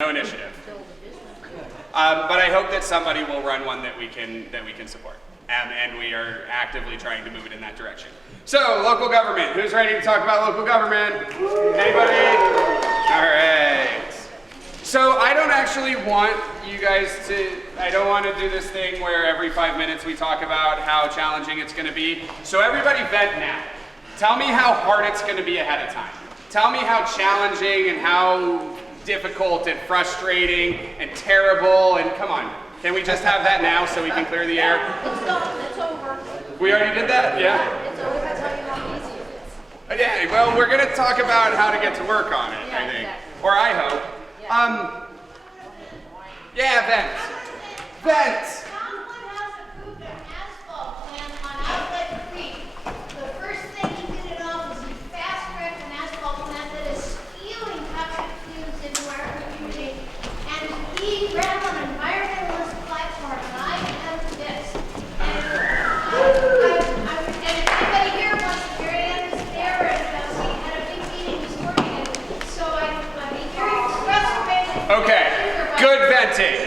No initiative. But I hope that somebody will run one that we can support. And we are actively trying to move it in that direction. So, local government. Who's ready to talk about local government? Anybody? All right. So I don't actually want you guys I don't want to do this thing where every 5 minutes we talk about how challenging it's going to be. So everybody vent now. Tell me how hard it's going to be ahead of time. Tell me how challenging and how difficult and frustrating and terrible, and come on, can we just have that now so we can clear the air? It's over. We already did that? Yeah? It's over. I'll tell you how easy it is. Yeah, well, we're going to talk about how to get to work on it, Yeah, I think. exactly. Or I hope. Yeah, vent. Vent! Someone has approved an asphalt plan on Outlet Creek. The first thing he did it off is he fast-tracked an asphalt plant that is spewing toxic fumes into our community. And he ran on an environmentalist platform, and I am pissed. And if anybody here wants to carry on this narrative, we had a big meeting this morning, and so I'm being very frustrated. Okay, good venting.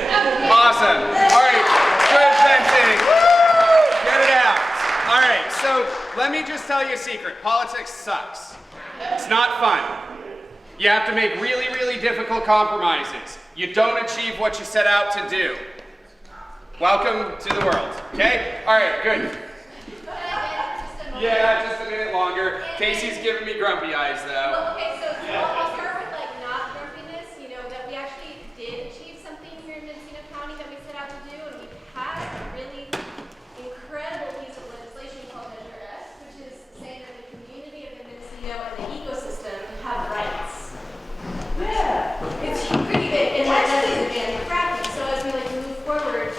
Awesome. All right, good venting. Woo! Get it out. All right, so let me just tell you a secret. Politics sucks. It's not fun. You have to make really, really difficult compromises. You don't achieve what you set out to do. Welcome to the world, okay? All right, good. Yeah, just a minute longer. Casey's giving me grumpy eyes, though. Well, okay, so I'll start with like not grumpiness, that we actually did achieve something here in Mendocino County that we set out to do, and we passed a really incredible piece of legislation called Measure S, which is saying that the community of Mendocino and the ecosystem have rights. Yeah, it's pretty big, and that doesn't ban fracking. So as we move forward,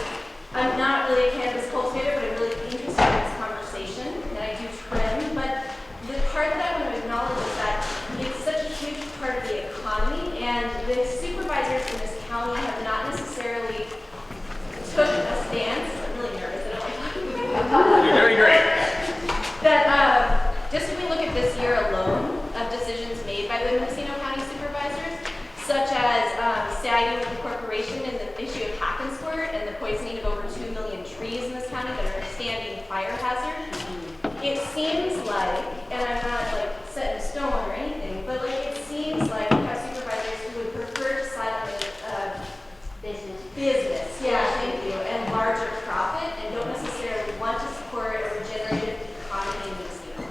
I'm not really a cannabis cultivator, but I'm really interested in this conversation, and I do trim. But the part that I want to acknowledge is that it's such a huge part of the economy, and the supervisors in this county have not necessarily took a stance. I'm really nervous. I don't like talking about You're doing great. that. Just if we look at this year alone of decisions made by the Mendocino County supervisors, such as siding with the corporation and the issue of hack and squirt and the poisoning of over 2 million trees in this county that are a standing fire hazard. It seems like, and I'm not set in stone or anything, but it seems like we have supervisors who would prefer to side with business, yeah, thank you, and larger profit, and don't necessarily want to support a regenerative economy in Mendocino.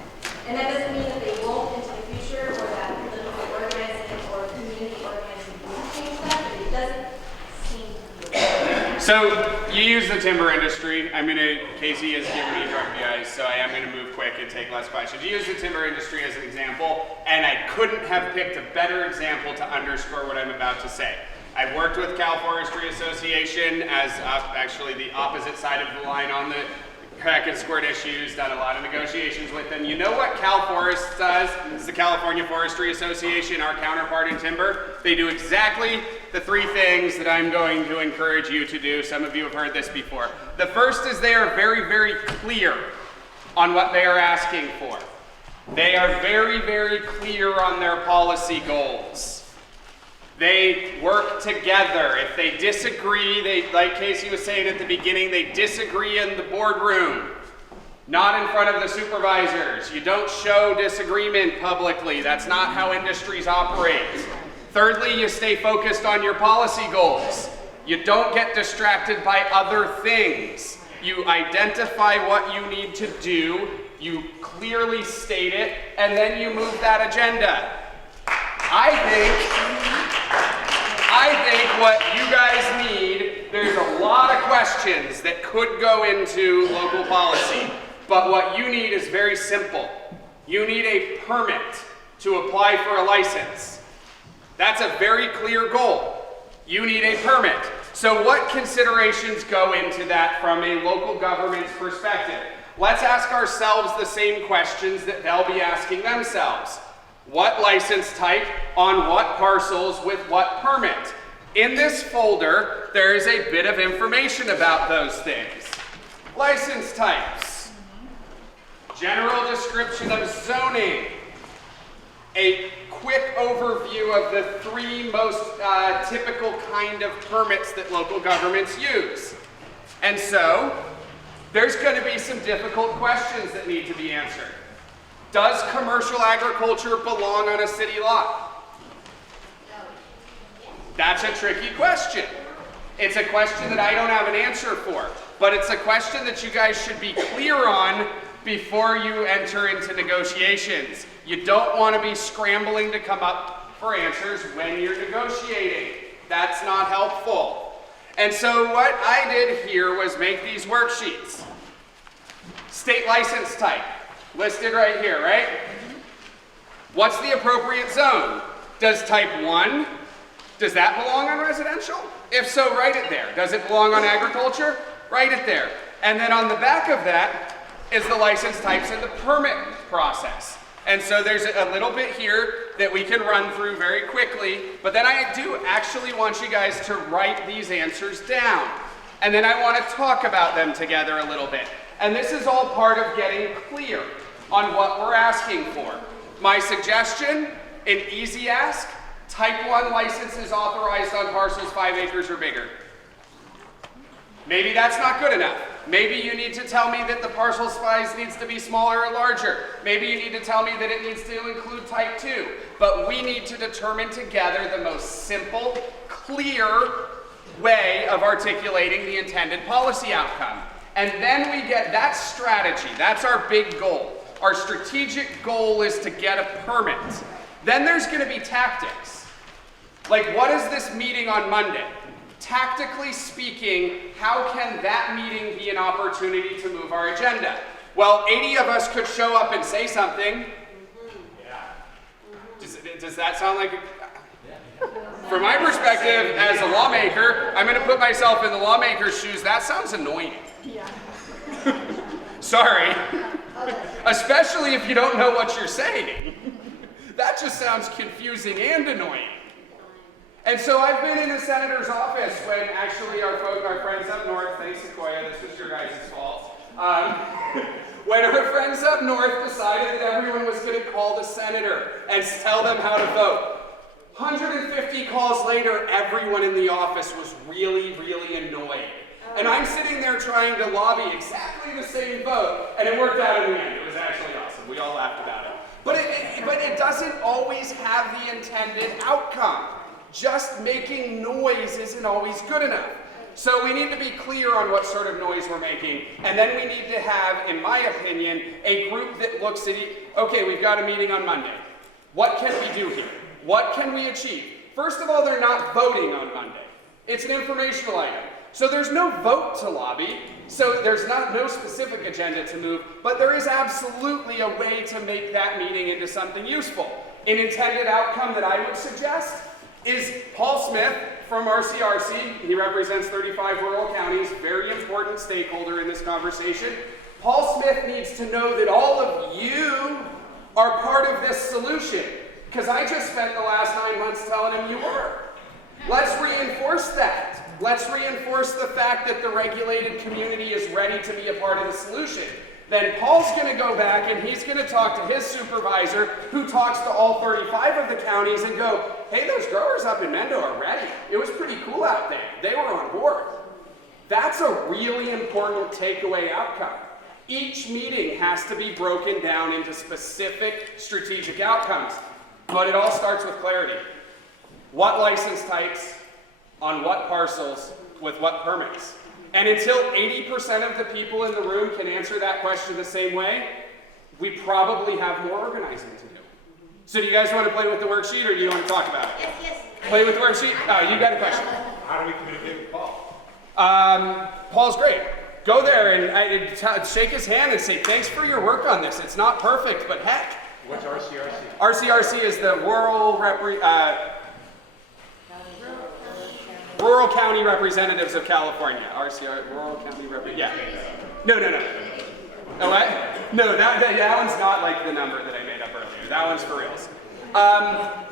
And that doesn't mean that they won't into the future, or that political organizing or community organizing won't change that, but it doesn't seem to be. So you use the timber industry. Casey has given me grumpy eyes, so I am going to move quick and take less questions. You use the timber industry as an example, and I couldn't have picked a better example to underscore what I'm about to say. I've worked with Cal Forestry Association as actually the opposite side of the line on the crack and squirt issues, done a lot of negotiations with them. You know what Cal Forest does? This is the California Forestry Association, our counterpart in timber. They do exactly the 3 things that I'm going to encourage you to do. Some of you have heard this before. The first is they are very, very clear on what they are asking for. They are very, very clear on their policy goals. They work together. If they disagree, like Casey was saying at the beginning, they disagree in the boardroom, not in front of the supervisors. You don't show disagreement publicly. That's not how industries operate. Thirdly, you stay focused on your policy goals. You don't get distracted by other things. You identify what you need to do, you clearly state it, and then you move that agenda. I think what you guys need, there's a lot of questions that could go into local policy, but what you need is very simple. You need a permit to apply for a license. That's a very clear goal. You need a permit. So what considerations go into that from a local government's perspective? Let's ask ourselves the same questions that they'll be asking themselves. What license type on what parcels with what permit? In this folder, there is a bit of information about those things. License types, general description of zoning, a quick overview of the 3 most typical kind of permits that local governments use. And so, there's going to be some difficult questions that need to be answered. Does commercial agriculture belong on a city lot? That's a tricky question. It's a question that I don't have an answer for, but it's a question that you guys should be clear on before you enter into negotiations. You don't want to be scrambling to come up for answers when you're negotiating. That's not helpful. And so what I did here was make these worksheets. State license type, listed right here, right? What's the appropriate zone? Does type 1, does that belong on residential? If so, write it there. Does it belong on agriculture? Write it there. And then on the back of that is the license types and the permit process. And so there's a little bit here that we can run through very quickly, but then I do actually want you guys to write these answers down. And then I want to talk about them together a little bit. And this is all part of getting clear on what we're asking for. My suggestion, an easy ask, type 1 licenses authorized on parcels 5 acres or bigger. Maybe that's not good enough. Maybe you need to tell me that the parcel size needs to be smaller or larger. Maybe you need to tell me that it needs to include type 2. But we need to determine together the most simple, clear way of articulating the intended policy outcome. And then we get that strategy. That's our big goal. Our strategic goal is to get a permit. Then there's going to be tactics. Like, what is this meeting on Monday? Tactically speaking, how can that meeting be an opportunity to move our agenda? Well, 80 of us could show up and say something. Does that sound like From my perspective as a lawmaker, I'm going to put myself in the lawmaker's shoes. That sounds annoying. Yeah. Sorry. Especially if you don't know what you're saying. That just sounds confusing and annoying. And so I've been in the senator's office when actually our friends up north, thanks Sequoia, this was your guys' fault. When our friends up north decided that everyone was going to call the senator and tell them how to vote. 150 calls later, everyone in the office was really, really annoyed. And I'm sitting there trying to lobby exactly the same vote, and it worked out in the end. It was actually awesome. We all laughed about it. But it doesn't always have the intended outcome. Just making noise isn't always good enough. So we need to be clear on what sort of noise we're making, and then we need to have, in my opinion, a group that looks at okay, we've got a meeting on Monday. What can we do here? What can we achieve? First of all, they're not voting on Monday. It's an informational item. So there's no vote to lobby, so there's no specific agenda to move, but there is absolutely a way to make that meeting into something useful. An intended outcome that I would suggest is Paul Smith from RCRC. He represents 35 rural counties, very important stakeholder in this conversation. Paul Smith needs to know that all of you are part of this solution, because I just spent the last 9 months telling him you were. Let's reinforce that. Let's reinforce the fact that the regulated community is ready to be a part of the solution. Then Paul's going to go back and he's going to talk to his supervisor, who talks to all 35 of the counties, and go, hey, those growers up in Mendo are ready. It was pretty cool out there. They were on board. That's a really important takeaway outcome. Each meeting has to be broken down into specific strategic outcomes, but it all starts with clarity. What license types, on what parcels, with what permits? And until 80% of the people in the room can answer that question the same way, we probably have more organizing to do. So do you guys want to play with the worksheet, or do you want to talk about it? Yes. Play with the worksheet? Oh, you got a question. How do we communicate with Paul? Paul's great. Go there and shake his hand and say, thanks for your work on this. It's not perfect, but heck. What's RCRC? RCRC is the Rural County Representatives of California. Rural County Yeah. No. Oh, what? No, that one's not like the number that I made up earlier. That one's for reals.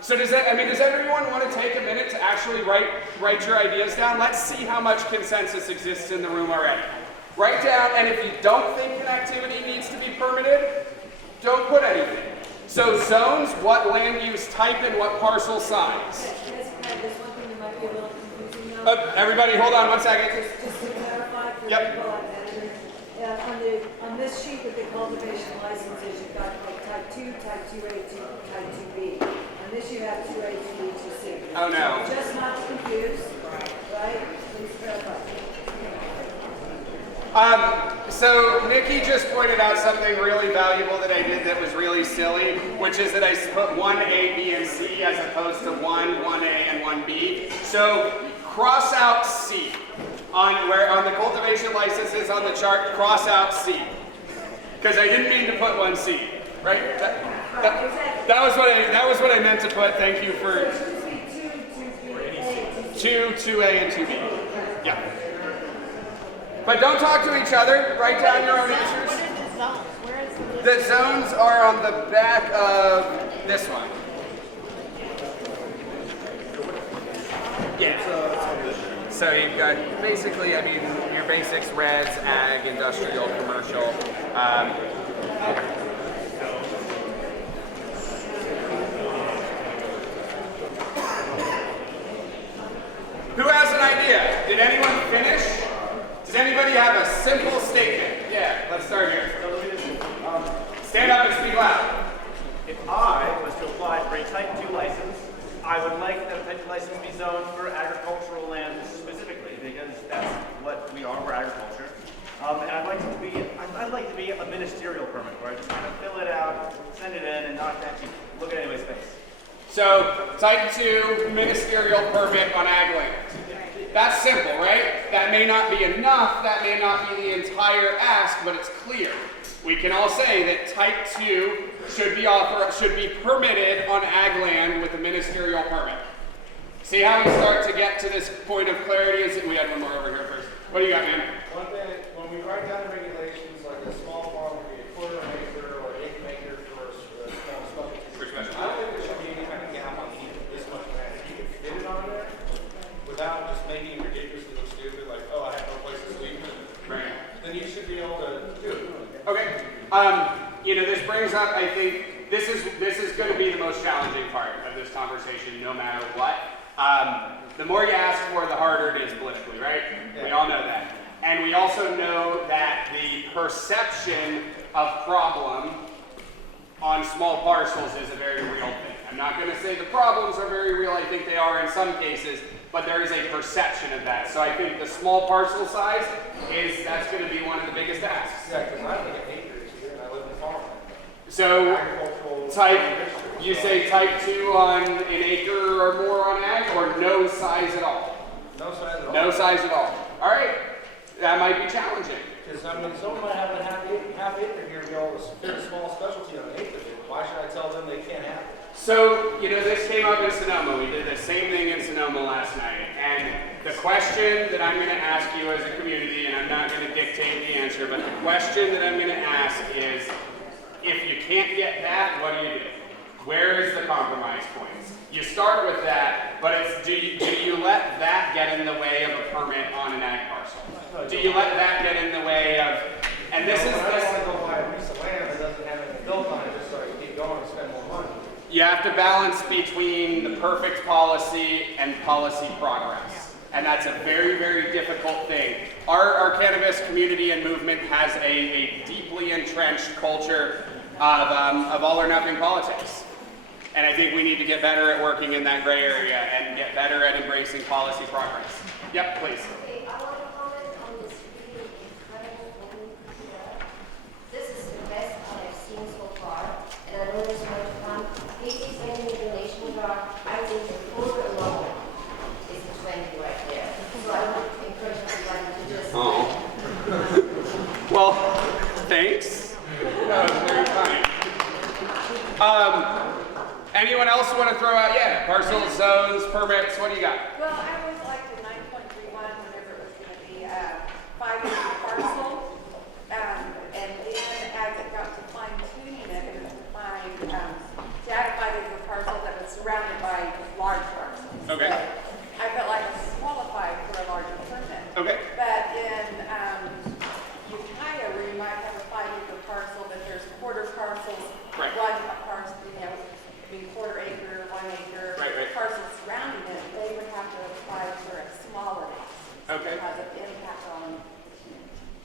So does everyone want to take a minute to actually write your ideas down? Let's see how much consensus exists in the room already. Write down, and if you don't think an activity needs to be permitted, don't put anything. So zones, what land use type and what parcel size? There's one thing that might be a little confusing though. Everybody hold on one second. Just to clarify for Yep. people out there, on this sheet with the cultivation licenses, you've got like type 2, type 2A, type 2B. On this you have 2A, 2B, 2C. Oh no. Just not to confuse, right? Please clarify. So Nikki just pointed out something really valuable that I did that was really silly, which is that I put 1A, B, and C as opposed to 1A, and 1B. So cross out C. On the cultivation licenses on the chart, cross out C. Because I didn't mean to put 1C, right? That was what I meant to put. Thank you for 2, 2A, and 2B. Yeah. But don't talk to each other. Write down your own answers. What are the zones? Where is The zones are on the back of this one. Yeah. So you've got basically, I mean, your basics: res, ag, industrial, commercial. Who has an idea? Did anyone finish? Does anybody have a simple statement? Yeah, let's start here. Stand up and speak loud. If I was to apply for a Type 2 license, I would like that a Type 2 license be zoned for agricultural land specifically, because that's what we are, we're agriculture. And I'd like to be a ministerial permit, where I just kind of fill it out, send it in, and not actually look at anybody's face. So, type 2 ministerial permit on ag land. That's simple, right? That may not be enough, that may not be the entire ask, but it's clear. We can all say that type 2 should be permitted on ag land with a ministerial permit. See how we start to get to this point of clarity? We had one more over here first. What do you got, man? One thing, when we write down the regulations, like a small farm would be a quarter acre or an acre for a small specialty. For special. I don't think there should be any kind of gap on this much land. If you can fit it on there without just making it ridiculously look stupid, like, oh, I have no place to sleep, Right. then you should be able to do it. Okay. This brings up, I think, this is going to be the most challenging part of this conversation, no matter what. The more you ask for, the harder it is politically, right? Yeah. We all know that. And we also know that the perception of problem on small parcels is a very real thing. I'm not going to say the problems are very real. I think they are in some cases, but there is a perception of that. So I think the small parcel size that's going to be one of the biggest asks. Yeah, because I live in acres here and I live in farmland. So Agricultural. you say type 2 on an acre or more on ag, or no size at all? No size at all. No size at all. All right, that might be challenging. Because, I mean, someone might have a half acre here, be able to fit a small specialty on an acre. Why should I tell them they can't have it? So, this came up in Sonoma. We did the same thing in Sonoma last night. And the question that I'm going to ask you as a community, and I'm not going to dictate the answer, but the question that I'm going to ask is, if you can't get that, what do you do? Where is the compromise points? You start with that, but it's do you let that get in the way of a permit on an ag parcel? Do you let that get in the way of, and this is I this. don't want to go buy a piece of land that doesn't have anything built on it just so I can keep going and spend more money. You have to balance between the perfect policy and policy progress. And that's a very, very difficult thing. Our cannabis community and movement has a deeply entrenched culture of all or nothing politics. And I think we need to get better at working in that gray area and get better at embracing policy progress. Yep, please. Okay, I want to comment on this really incredible woman. This is the best I've seen so far, and I know there's more to come. Casey's sending me a donation jar. I think the quarter alone is the 20 right there. So I would encourage everybody to just. Oh. Well, thanks. That was very kind. Anyone else want to throw out? Yeah, parcels, zones, permits. What do you got? Well, I always liked the 9.31 whenever it was going to be 5-acre parcel. And then as it got to fine tuning it, it was defined to add a 5-acre parcel that was surrounded by large parcels. Okay. So I felt like it was qualified for a larger permit. Okay. But in Ukiah, where you might have a 5-acre parcel, but there's quarter parcels, Right. one parcel,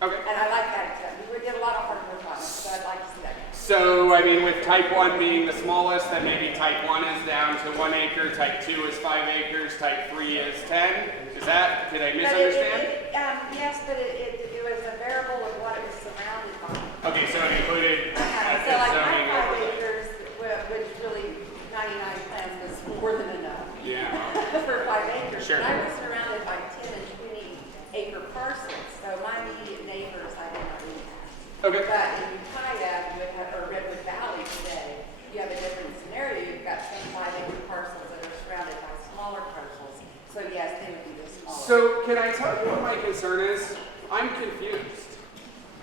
Okay. And I like that exempt. We did a lot of hard work on it, so I'd like to see that. So, I mean, with type 1 being the smallest, then maybe type 1 is down to 1 acre, type 2 is 5 acres, type 3 is 10. Is that, did I misunderstand? Yes, but it was a variable of what it was surrounded by. Okay, so it included So like zoning my 5 overlay. acres, which really 99 plans was more than enough Yeah. for 5 acres. Sure. But I was surrounded by 10 and 20 acre parcels, so my immediate neighbors I did not really have. Okay. But in Ukiah, you would have, or Redwood Valley today, you have a different scenario. You've got some 5 acre parcels that are surrounded by smaller parcels. So yes, they would be the smaller. So, can I tell you what my concern is? I'm confused.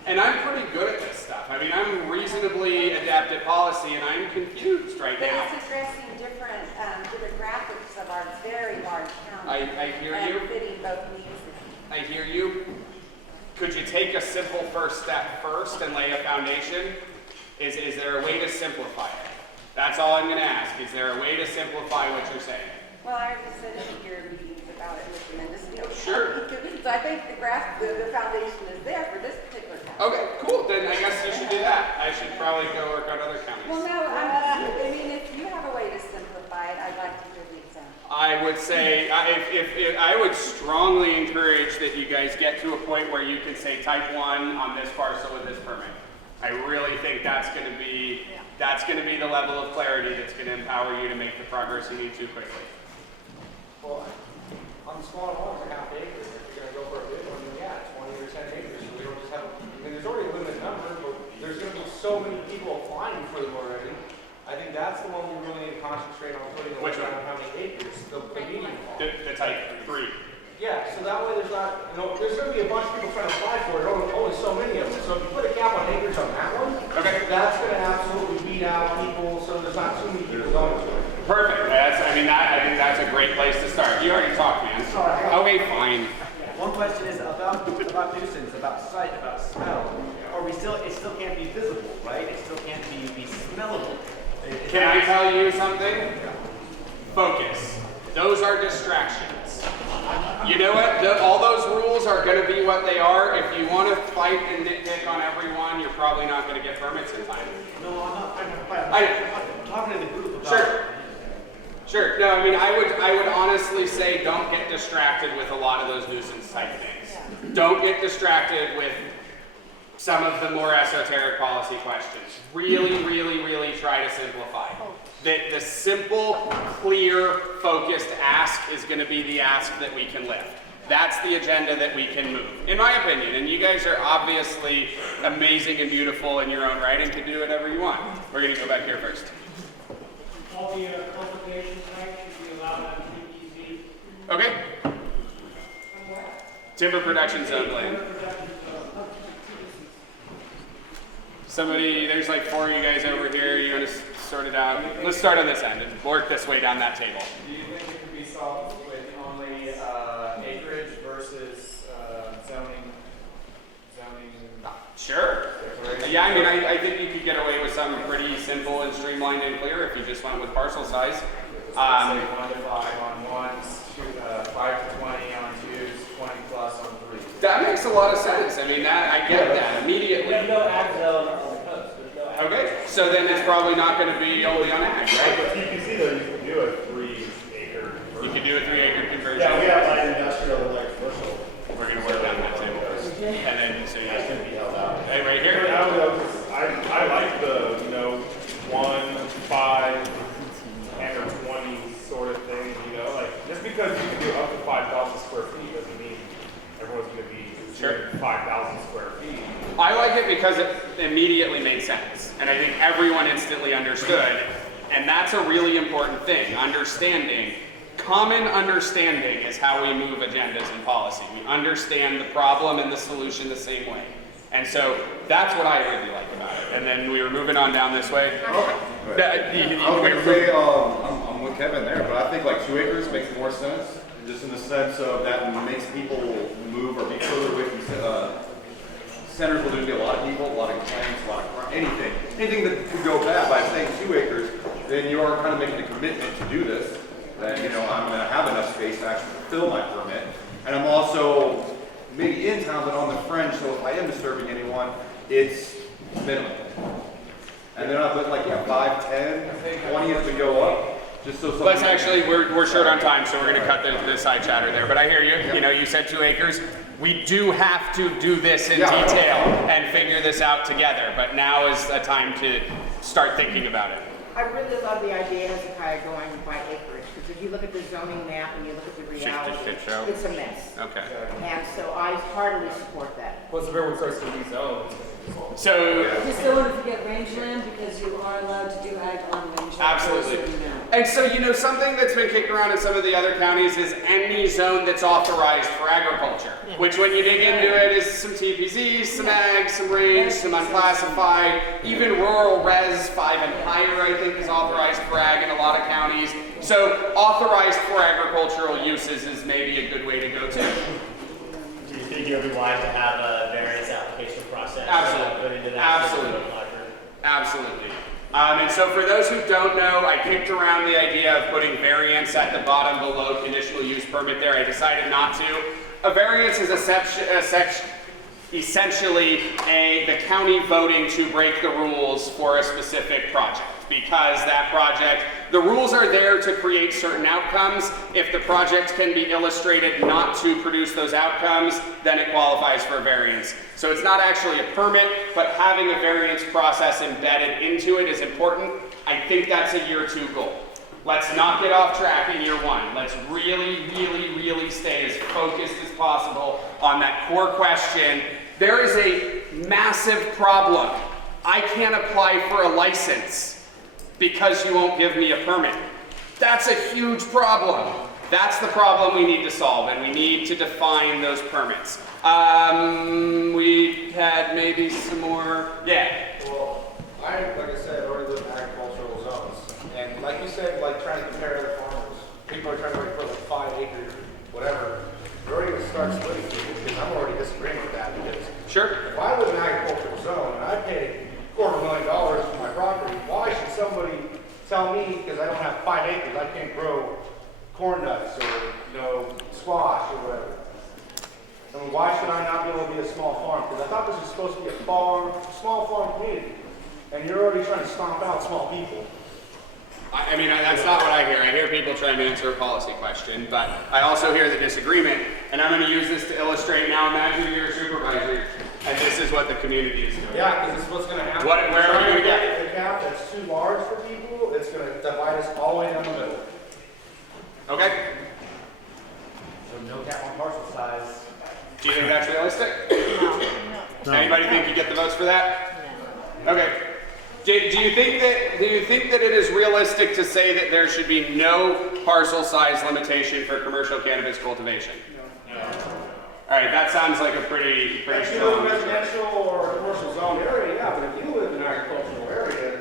And I'm pretty good at this stuff. I mean, I'm reasonably adept at policy, and I'm confused right But now. it's addressing different demographics of our very large county. I hear and you. fitting both needs. I hear you. Could you take a simple first step first and lay a foundation? Is there a way to simplify it? That's all I'm going to ask. Is there a way to simplify what you're saying? Well, I already said in your meetings about it with Mendocino County. Sure. So I think the foundation is there for this particular county. Okay, cool. Then I guess you should do that. I should probably go work on other counties. Well, no, I mean, if you have a way to simplify it, I'd like to hear the example. I would say, if I would strongly encourage that you guys get to a point where you can say type 1 on this parcel with this permit. I really think that's going to be the level of clarity that's going to empower you to make the progress you need to quickly. Well, on the smaller ones, a half acre, if you're gonna go for a big one, then yeah, 20 or 10 acres, so we don't just have, I mean, there's already a limited number, but there's gonna be so many people applying for them already. I think that's the one we really need to concentrate on putting Which on one? how many acres, the medium one. The type 3. Yeah, so that way there's not, there's gonna be a bunch of people trying to apply for it, only so many of them. So if you put a cap on acres on that one, Okay. that's gonna absolutely beat out people, so there's not too many people going to it. Perfect. I think that's a great place to start. You already talked, man. Okay, fine. One question is about nuisance, about sight, about smell. It still can't be visible, right? It still can't be smellable. Can I tell you something? Focus. Those are distractions. You know what? All those rules are going to be what they are. If you want to fight and nitpick on everyone, you're probably not going to get permits in time. No, I'm not. I'm talking to the group about. Sure. No, I mean, I would honestly say don't get distracted with a lot of those nuisance type things. Don't get distracted with some of the more esoteric policy questions. Really, really, really try to simplify. The simple, clear, focused ask is going to be the ask that we can lift. That's the agenda that we can move, in my opinion. And you guys are obviously amazing and beautiful in your own right and can do whatever you want. We're going to go back here first. All the complications types should be allowed on TPZ. Okay. Timber production zone land. Somebody, there's like 4 of you guys over here. You want to sort it out? Let's start on this end and work this way down that table. Do you think it could be solved with only acreage versus zoning? Sure. Yeah, I mean, I think you could get away with something pretty simple and streamlined and clear if you just went with parcel size. Say 1 to 5 on ones, 5 to 20 on twos, 20 plus on threes. That makes a lot of sense. I mean, I get that immediately. There's no ag zone on the coast. There's no ag. Okay, so then it's probably not going to be only on ag, right? But you can see though, you can do a 3 acre. You could do a 3 acre conversion. Yeah, we have light industrial and light commercial. We're going to work down that table first. And then, so you That's guys gonna be held out. hey, right here. I don't know, 'cause I like the, 1, 5, 10 or 20 sort of thing, like, just because you can do up to 5,000 square feet doesn't mean everyone's gonna be Sure. 5,000 square feet. I like it because it immediately made sense. And I think everyone instantly understood. And that's a really important thing, understanding. Common understanding is how we move agendas in policy. We understand the problem and the solution the same way. And so that's what I really like about it. And then we were moving on down this way. I was gonna say, I'm with Kevin there, but I think like 2 acres makes more sense, just in the sense of that makes people move or be further away from centers where there's gonna be a lot of people, a lot of complaints, a lot of crime, anything that could go bad. By saying 2 acres, then you are kind of making a commitment to do this. That I'm gonna have enough space to actually fulfill my permit, and I'm also maybe in time town, but on the fringe, so if I am disturbing anyone, it's minimal. And then I'll put like, 5, 10, 20 as we go up, just so something. Let's actually, we're short on time, so we're gonna cut the side chatter there, but I hear you. You know, you said 2 acres. We do have to do this in detail and figure this out together, but now is a time to start thinking about it. I really love the idea, Hezekiah, going by acreage, because if you look at the zoning map and you look at the reality, it's a mess. Okay. And so I heartily support that. Plus, if everyone starts to rezone, So, You still want to forget rangeland because you are allowed to do ag on rangeland. absolutely. for a certain amount. And so, you know, something that's been kicked around in some of the other counties is any zone that's authorized for agriculture, which when you dig into it is some TPZs, some ag, some range, some unclassified, even rural res 5 and higher, I think, is authorized for ag in a lot of counties. So authorized for agricultural uses is maybe a good way to go to. Do you think it would be wise to have a variance application process? Absolutely. Put into that Absolutely. to apply for- Absolutely. And so for those who don't know, I kicked around the idea of putting variance at the bottom below conditional use permit there. I decided not to. A variance is essentially the county voting to break the rules for a specific project, because that project, the rules are there to create certain outcomes. If the project can be illustrated not to produce those outcomes, then it qualifies for a variance. So it's not actually a permit, but having a variance process embedded into it is important. I think that's a year 2 goal. Let's not get off track in year 1. Let's really, really, really stay as focused as possible on that core question. There is a massive problem. I can't apply for a license because you won't give me a permit. That's a huge problem. That's the problem we need to solve, and we need to define those permits. We had maybe some more, Well, like I said, already live in agricultural zones. And like you said, like trying to compare other farmers, people are trying to put like 5 acres, whatever. You're already going to start splitting people, because I'm already disagreeing with that. Because if I live in an agricultural zone and I pay $250,000 for my property, why should somebody tell me, because I don't have 5 acres, I can't grow corn nuts or, squash or whatever? I mean, why should I not be able to be a small farm? Because I thought this was supposed to be a small farm community. And you're already trying to stomp out small people. I mean, that's not what I hear. I hear people trying to answer a policy question, but I also hear the disagreement, and I'm going to use this to illustrate. Now imagine you're a supervisor, and this is what the community is doing. Yeah, because this is what's going to happen. Where are we going to get? The cap that's too large for people, it's going to divide us all the way down the middle. Okay. So no cap on parcel size. Do you think that's realistic? No. Anybody think you get the votes for that? No. Okay. Do you think that it is realistic to say that there should be no parcel size limitation for commercial cannabis cultivation? No. All right, that sounds like a pretty If you live strong. in residential or commercial zone area, yeah, but if you live in an agricultural area,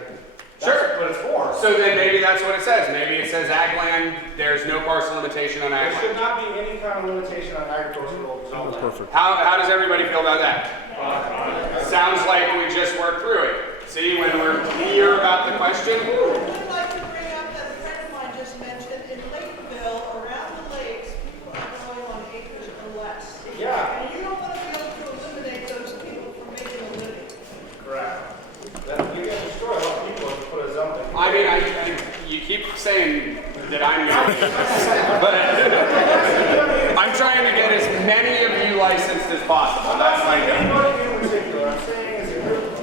that's Sure. what it's for. So then maybe that's what it says. Maybe it says ag land, there's no parcel limitation on ag There should land. not be any kind of limitation on agricultural zone. Perfect. How does everybody feel about that? Sounds like we just worked through it. See, when we're clear about the question. I'd like to bring up that a friend of mine just mentioned in Laytonville, around the lakes, people are growing on acres or less. Yeah. And you don't want to be able to eliminate those people from making a living. Correct. Then you're going to destroy a lot of people if you put a zone thing. I mean, you keep saying that I'm but I'm trying to get as many of you licensed as possible. That's my goal. Anybody in particular, I'm saying as a group of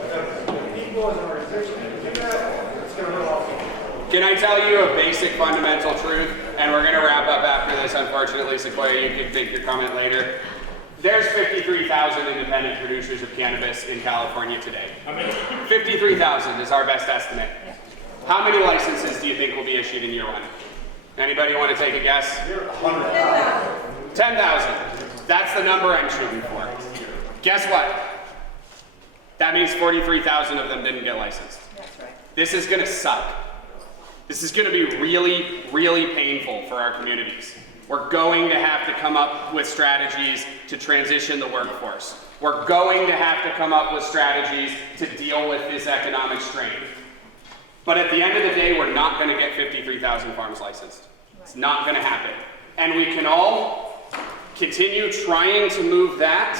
people, as an organization, if you do that, it's going to hurt all people. Can I tell you a basic fundamental truth? And we're going to wrap up after this, unfortunately. Sequoia, you can make your comment later. There's 53,000 independent producers of cannabis in California today. 53,000 is our best estimate. How many licenses do you think will be issued in year 1? Anybody want to take a guess? 10,000. That's the number I'm shooting for. Guess what? That means 43,000 of them didn't get licensed. That's right. This is going to suck. This is going to be really, really painful for our communities. We're going to have to come up with strategies to transition the workforce. We're going to have to come up with strategies to deal with this economic strain. But at the end of the day, we're not going to get 53,000 farms licensed. It's not going to happen. And we can all continue trying to move that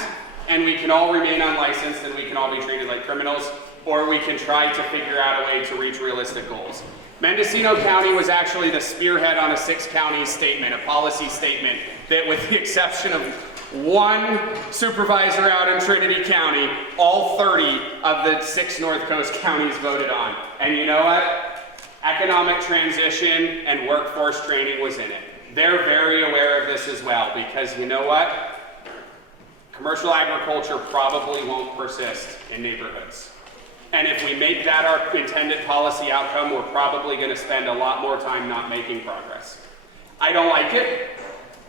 and we can all remain unlicensed and we can all be treated like criminals, or we can try to figure out a way to reach realistic goals. Mendocino County was actually the spearhead on a 6-county statement, a policy statement, that with the exception of one supervisor out in Trinity County, all 30 of the 6 North Coast counties voted on. And you know what? Economic transition and workforce training was in it. They're very aware of this as well, because you know what? Commercial agriculture probably won't persist in neighborhoods. And if we make that our intended policy outcome, we're probably going to spend a lot more time not making progress. I don't like it.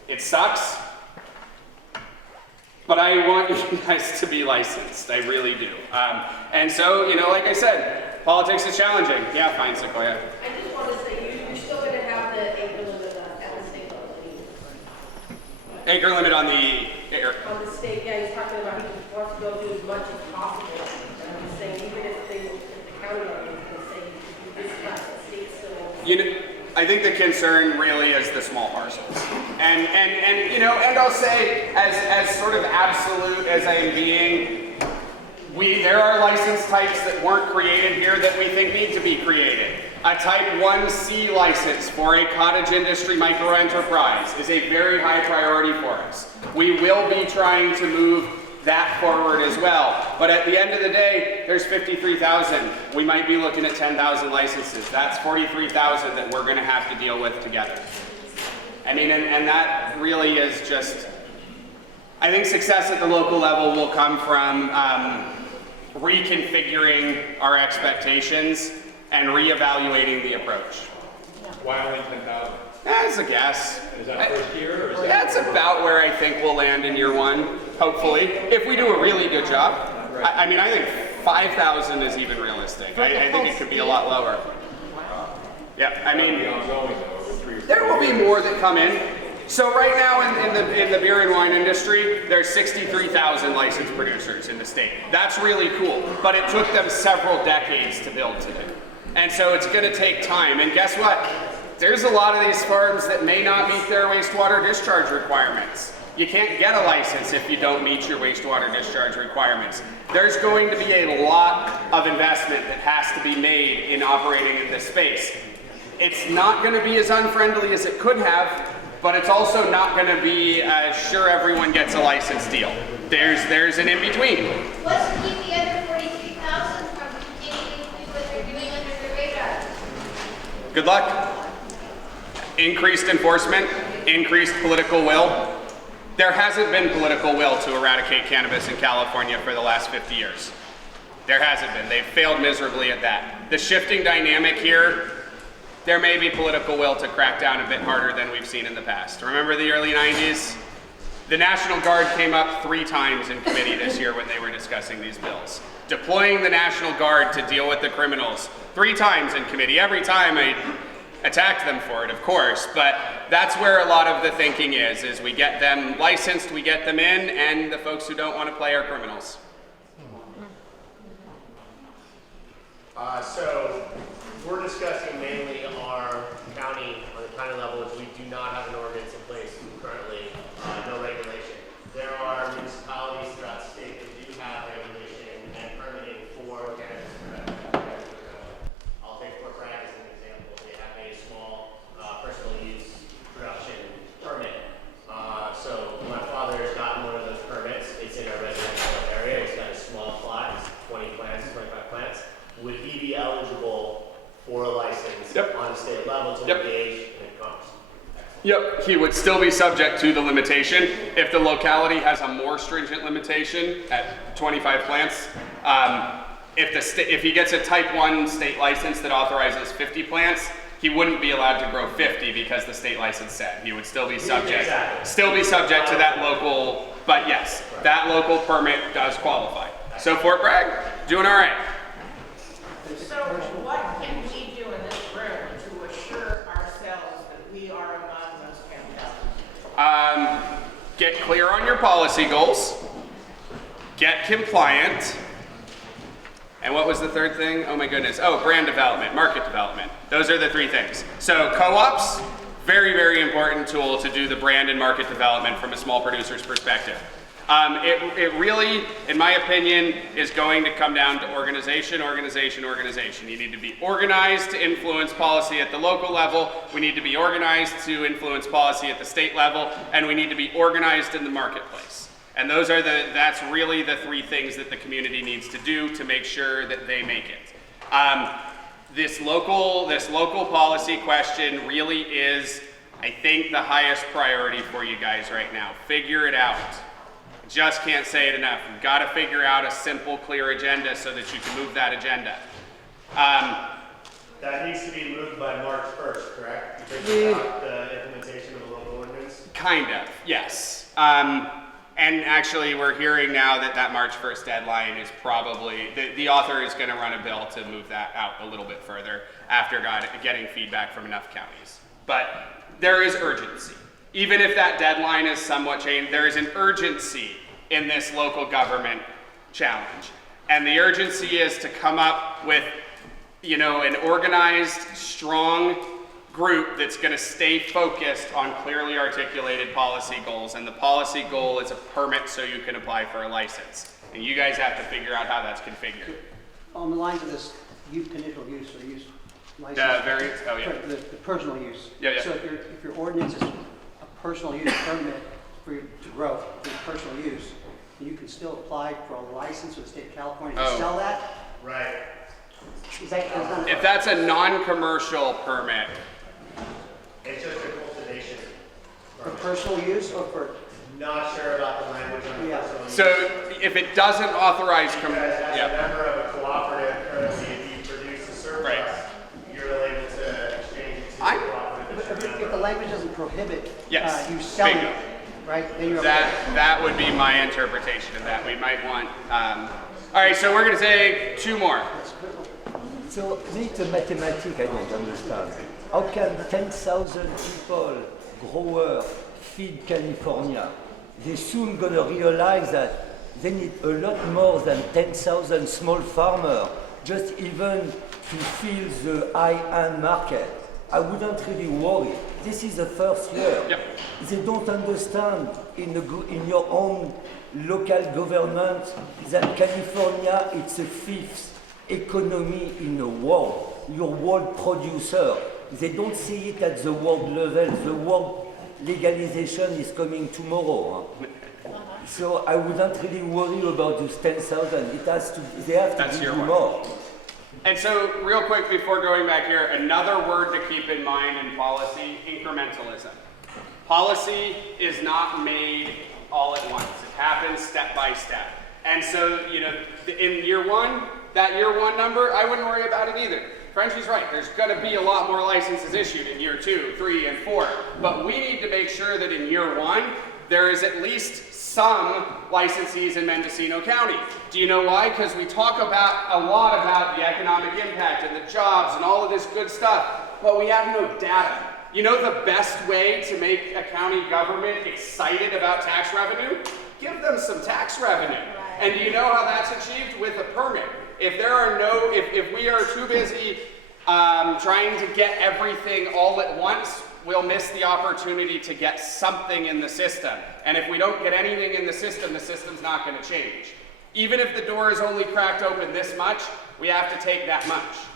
It sucks. But I want you guys to be licensed. I really do. And so, you know, like I said, politics is challenging. Yeah, fine, Sequoia. I just want to say, you're still going to have the acre limit at the state level. Acre limit on the On the state, yeah, he's talking about he wants to go do as much as possible. And he's saying even if the county level is saying you do this much, the state still. You know, I think the concern really is the small parcels. And you know, and I'll say, as sort of absolute as I am being, there are license types that weren't created here that we think need to be created. A type 1C license for a cottage industry microenterprise is a very high priority for us. We will be trying to move that forward as well. But at the end of the day, there's 53,000. We might be looking at 10,000 licenses. That's 43,000 that we're gonna have to deal with together. I mean, and that really is just, I think success at the local level will come from reconfiguring our expectations and reevaluating the approach. Why only 10,000? That's a guess. Is that first year, or is that? That's about where I think we'll land in year 1, hopefully, if we do a really good job. I mean, I think 5,000 is even realistic. I think it could be a lot lower. Yeah, I mean, there will be more that come in. So right now in the beer and wine industry, there's 63,000 licensed producers in the state. That's really cool, but it took them several decades to build today. And so it's gonna take time. And guess what? There's a lot of these farms that may not meet their wastewater discharge requirements. You can't get a license if you don't meet your wastewater discharge requirements. There's going to be a lot of investment that has to be made in operating in this space. It's not going to be as unfriendly as it could have, but it's also not going to be sure everyone gets a license deal. There's an in-between. What's to keep the other 43,000 from continuing to do what they're doing under the radar? Good luck. Increased enforcement, increased political will. There hasn't been political will to eradicate cannabis in California for the last 50 years. There hasn't been. They've failed miserably at that. The shifting dynamic here, there may be political will to crack down a bit harder than we've seen in the past. Remember the early 90s? The National Guard came up 3 times in committee this year when they were discussing these bills. Deploying the National Guard to deal with the criminals 3 times in committee. Every time I attacked them for it, of course, but that's where a lot of the thinking is we get them licensed, we get them in, and the folks who don't want to play are criminals. So we're discussing mainly our county, on the county level, which we do not have an ordinance in place currently, no regulation. There are municipalities throughout the state that do have regulation and permitting for cannabis. I'll take Fort Bragg as an example. They have a small personal use production permit. So my father has gotten one of those permits. It's in a residential area. It's got a small plot. It's 20 plants, 25 plants. Would he be eligible for a license on a state level to engage in commerce? Yep, he would still be subject to the limitation. If the locality has a more stringent limitation at 25 plants, if he gets a type 1 state license that authorizes 50 plants, he wouldn't be allowed to grow 50 because the state license said. He would still be subject, to that local, but yes, that local permit does qualify. So Fort Bragg, doing all right. So what can we do in this room to assure ourselves that we are among those 10,000? Get clear on your policy goals, get compliant, and what was the third thing? Oh my goodness. Oh, brand development, market development. Those are the 3 things. So co-ops, very, very important tool to do the brand and market development from a small producer's perspective. It really, in my opinion, is going to come down to organization, organization, organization. You need to be organized to influence policy at the local level, we need to be organized to influence policy at the state level, and we need to be organized in the marketplace. And that's really the three things that the community needs to do to make sure that they make it. This local policy question really is, I think, the highest priority for you guys right now. Figure it out. Just can't say it enough. We've got to figure out a simple, clear agenda so that you can move that agenda. That needs to be moved by March 1st, correct? Because about the implementation of the local ordinance? Kind of, yes. And actually, we're hearing now that March 1st deadline is probably, the author is going to run a bill to move that out a little bit further after getting feedback from enough counties. But there is urgency. Even if that deadline is somewhat changed, there is an urgency in this local government challenge. And the urgency is to come up with, an organized, strong group that's going to stay focused on clearly articulated policy goals. And the policy goal is a permit so you can apply for a license. And you guys have to figure out how that's configured. On the lines of this conditional use or use license. The The personal use. Yeah. So if your ordinance is a personal use permit to grow for personal use, you can still apply for a license with the state of California to sell that? Right. If that's a non-commercial permit. It's just a cultivation. For personal use or for? Not sure about the language on the personal use. So if it doesn't authorize As a member of a cooperative, currently, if you produce a surplus, you're able to exchange it to a cooperative. If the language doesn't prohibit Yes. you selling Bingo. it, right? Then you're That would be my interpretation of that. We might want. All right, so we're going to take two more. So it's a mathematics I don't understand. How can 10,000 people, growers, feed California? They're soon gonna realize that they need a lot more than 10,000 small farmers just even to fill the high-end market. I wouldn't really worry. This is the first year. Yep. They don't understand in your own local government that California is the fifth economy in the world. Your world producer. They don't see it at the world level. The world legalization is coming tomorrow. So I wouldn't really worry about those 10,000. They have to do more. And so, real quick before going back here, another word to keep in mind in policy: incrementalism. Policy is not made all at once. It happens step by step. And so, in year one, that year one number, I wouldn't worry about it either. Frenchie's right. There's going to be a lot more licenses issued in year 2, 3, and 4. But we need to make sure that in year 1, there is at least some licensees in Mendocino County. Do you know why? Because we talk a lot about the economic impact and the jobs and all of this good stuff, but we have no data. You know the best way to make a county government excited about tax revenue? Give them some tax revenue. And do you know how that's achieved? With a permit. If we are too busy trying to get everything all at once, we'll miss the opportunity to get something in the system. And if we don't get anything in the system's not going to change. Even if the door is only cracked open this much, we have to take that much.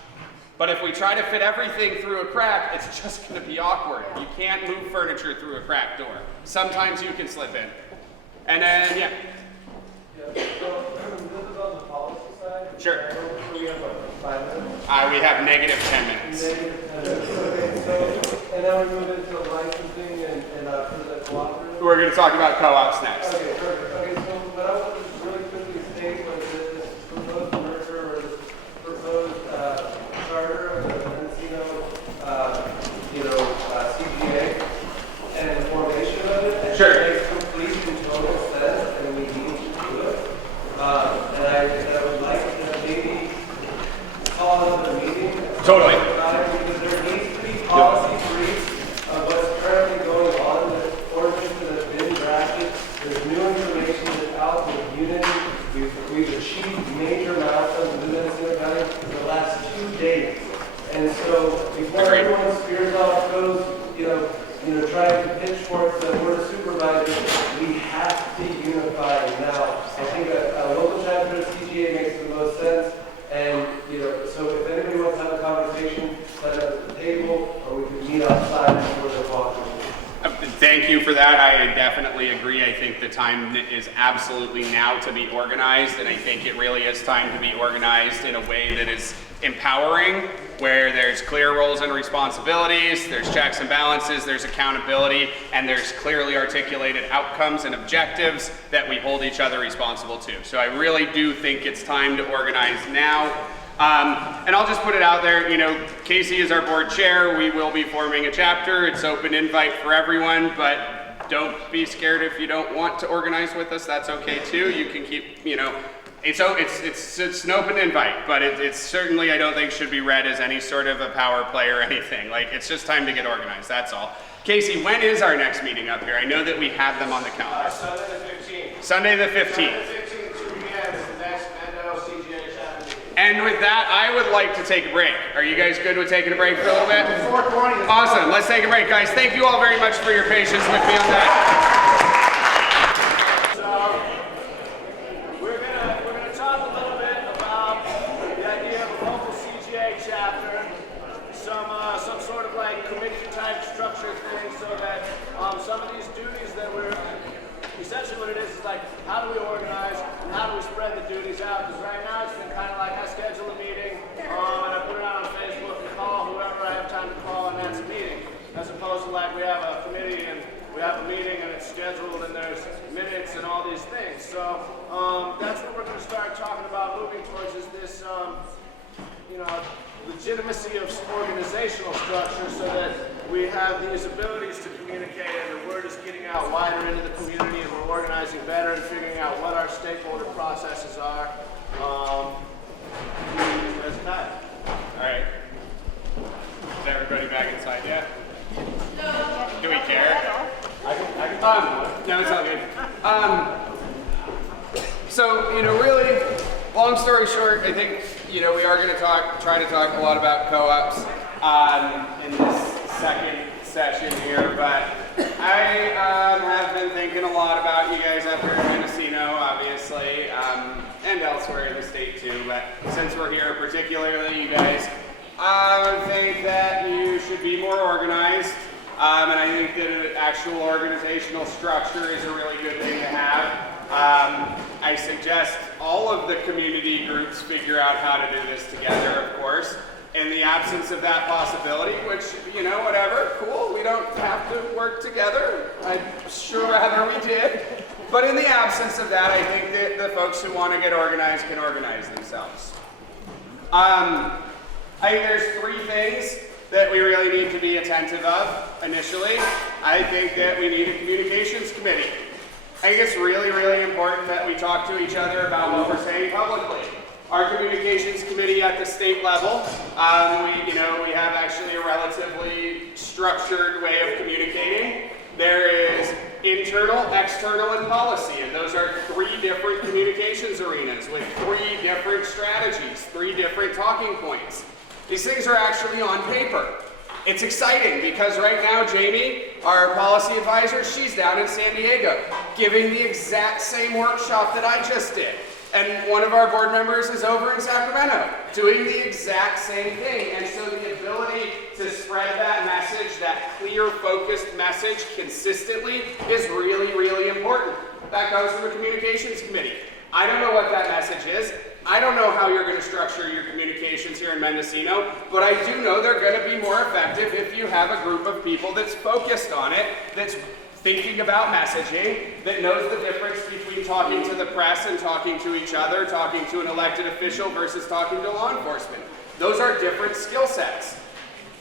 But if we try to fit everything through a crack, it's just going to be awkward. You can't move furniture through a cracked door. Sometimes you can slip in. And then, Yeah, so this is on the policy side. Sure. We have like 5 minutes. We have negative 10 minutes. Negative 10 minutes. Okay, so, and then we move into licensing and for the cooperative. We're going to talk about co-ops next. Okay, perfect. Okay, so what I want to just really quickly state was this proposed merger or this proposed charter of the Mendocino, CGA and the formation of it. Sure. It makes complete and total sense, and we need to do it. And I would like to maybe call another meeting. Totally. Because there needs to be policy briefs of what's currently going on with ordinances that have been drafted. There's new think the time is absolutely now to be organized, and I think it really is time to be organized in a way that is empowering, where there's clear roles and responsibilities, there's checks and balances, there's accountability, and there's clearly articulated outcomes and objectives that we hold each other responsible to. So I really do think it's time to organize now. And I'll just put it out there, you know, Casey is our board chair. We will be forming a chapter. It's open invite for everyone, but don't be scared if you don't want to organize with us. That's okay too. You can keep, you know, it's an open invite, but it's certainly, I don't think, should be read as any sort of a power play or anything. Like, it's just time to get organized, that's all. Casey, when is our next meeting up here? I know that we have them on the calendar. Sunday the 15th. Sunday the 15th. Sunday the 15th, 2 p.m. is the next Endo CGA chapter. And with that, I would like to take a break. Are you guys good with taking a break for a little bit? 4:20. Awesome, let's take a break, guys. Thank you all very much for your patience with me on that. Some sort of like committee type structure thing, so that some of these duties that we're essentially what it is like, how do we organize and how do we spread the duties out? Because right now it's been kind of like I schedule a meeting and I put it out on Facebook and call whoever I have time to call, and that's a meeting, as opposed to like we have a committee and we have a meeting and it's scheduled and there's minutes and all these things. So that's what we're going to start talking about moving towards, is this you know, legitimacy of organizational structure, so that we have these abilities to communicate and the word is getting out wider into the community, and we're organizing better and figuring out what our stakeholder processes are. That's that. All right. Is everybody back inside yet? No. Do we care? No, it's all good. So, you know, really, long story short, I think, you know, we are going to try to talk a lot about co-ops in this second session here, but I have been thinking a lot about you guys up here in Mendocino, obviously, and elsewhere in the state too, but since we're here particularly, you guys, I would think that you should be more organized, and I think that an actual organizational structure is a really good thing to have. I suggest all of the community groups figure out how to do this together, of course. In the absence of that possibility, which, you know, whatever, cool, we don't have to work together. I'd sure rather we did. But in the absence of that, I think that the folks who want to get organized can organize themselves. I think there's 3 things that we really need to be attentive of initially. I think that we need a communications committee. I think it's really, really important that we talk to each other about what we're saying publicly. Our communications committee at the state level, we have actually a relatively structured way of communicating. There is internal, external, and policy, and those are 3 different communications arenas with 3 different strategies, 3 different talking points. These things are actually on paper. It's exciting because right now, Jamie, our policy advisor, she's down in San Diego giving the exact same workshop that I just did. And one of our board members is over in Sacramento doing the exact same thing. And so the ability to spread that message, that clear, focused message consistently is really, really important. That goes to the communications committee. I don't know what that message is. I don't know how you're going to structure your communications here in Mendocino, but I do know they're going to be more effective if you have a group of people that's focused on it, that's thinking about messaging, that knows the difference between talking to the press and talking to each other, talking to an elected official versus talking to law enforcement. Those are different skill sets.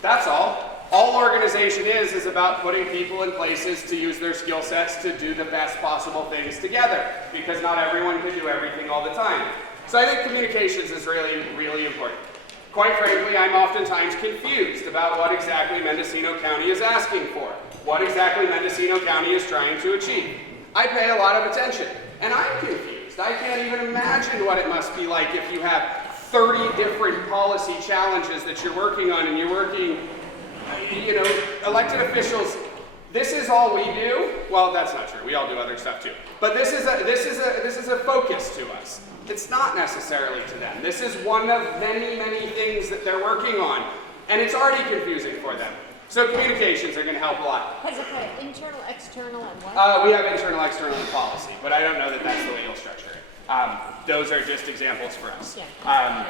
That's all. All organization is about putting people in places to use their skill sets to do the best possible things together, because not everyone can do everything all the time. So I think communications is really, really important. Quite frankly, I'm oftentimes confused about what exactly Mendocino County is asking for, what exactly Mendocino County is trying to achieve. I pay a lot of attention, and I'm confused. I can't even imagine what it must be like if you have 30 different policy challenges that you're working on, and you're working, elected officials. This is all we do. Well, that's not true. We all do other stuff too. But this is a focus to us. It's not necessarily to them. This is one of many, many things that they're working on, and it's already confusing for them. So communications are going to help a lot. Has it got internal, external, and what? We have internal, external, and policy, but I don't know that that's the way you'll structure it. Those are just examples for us. Yeah.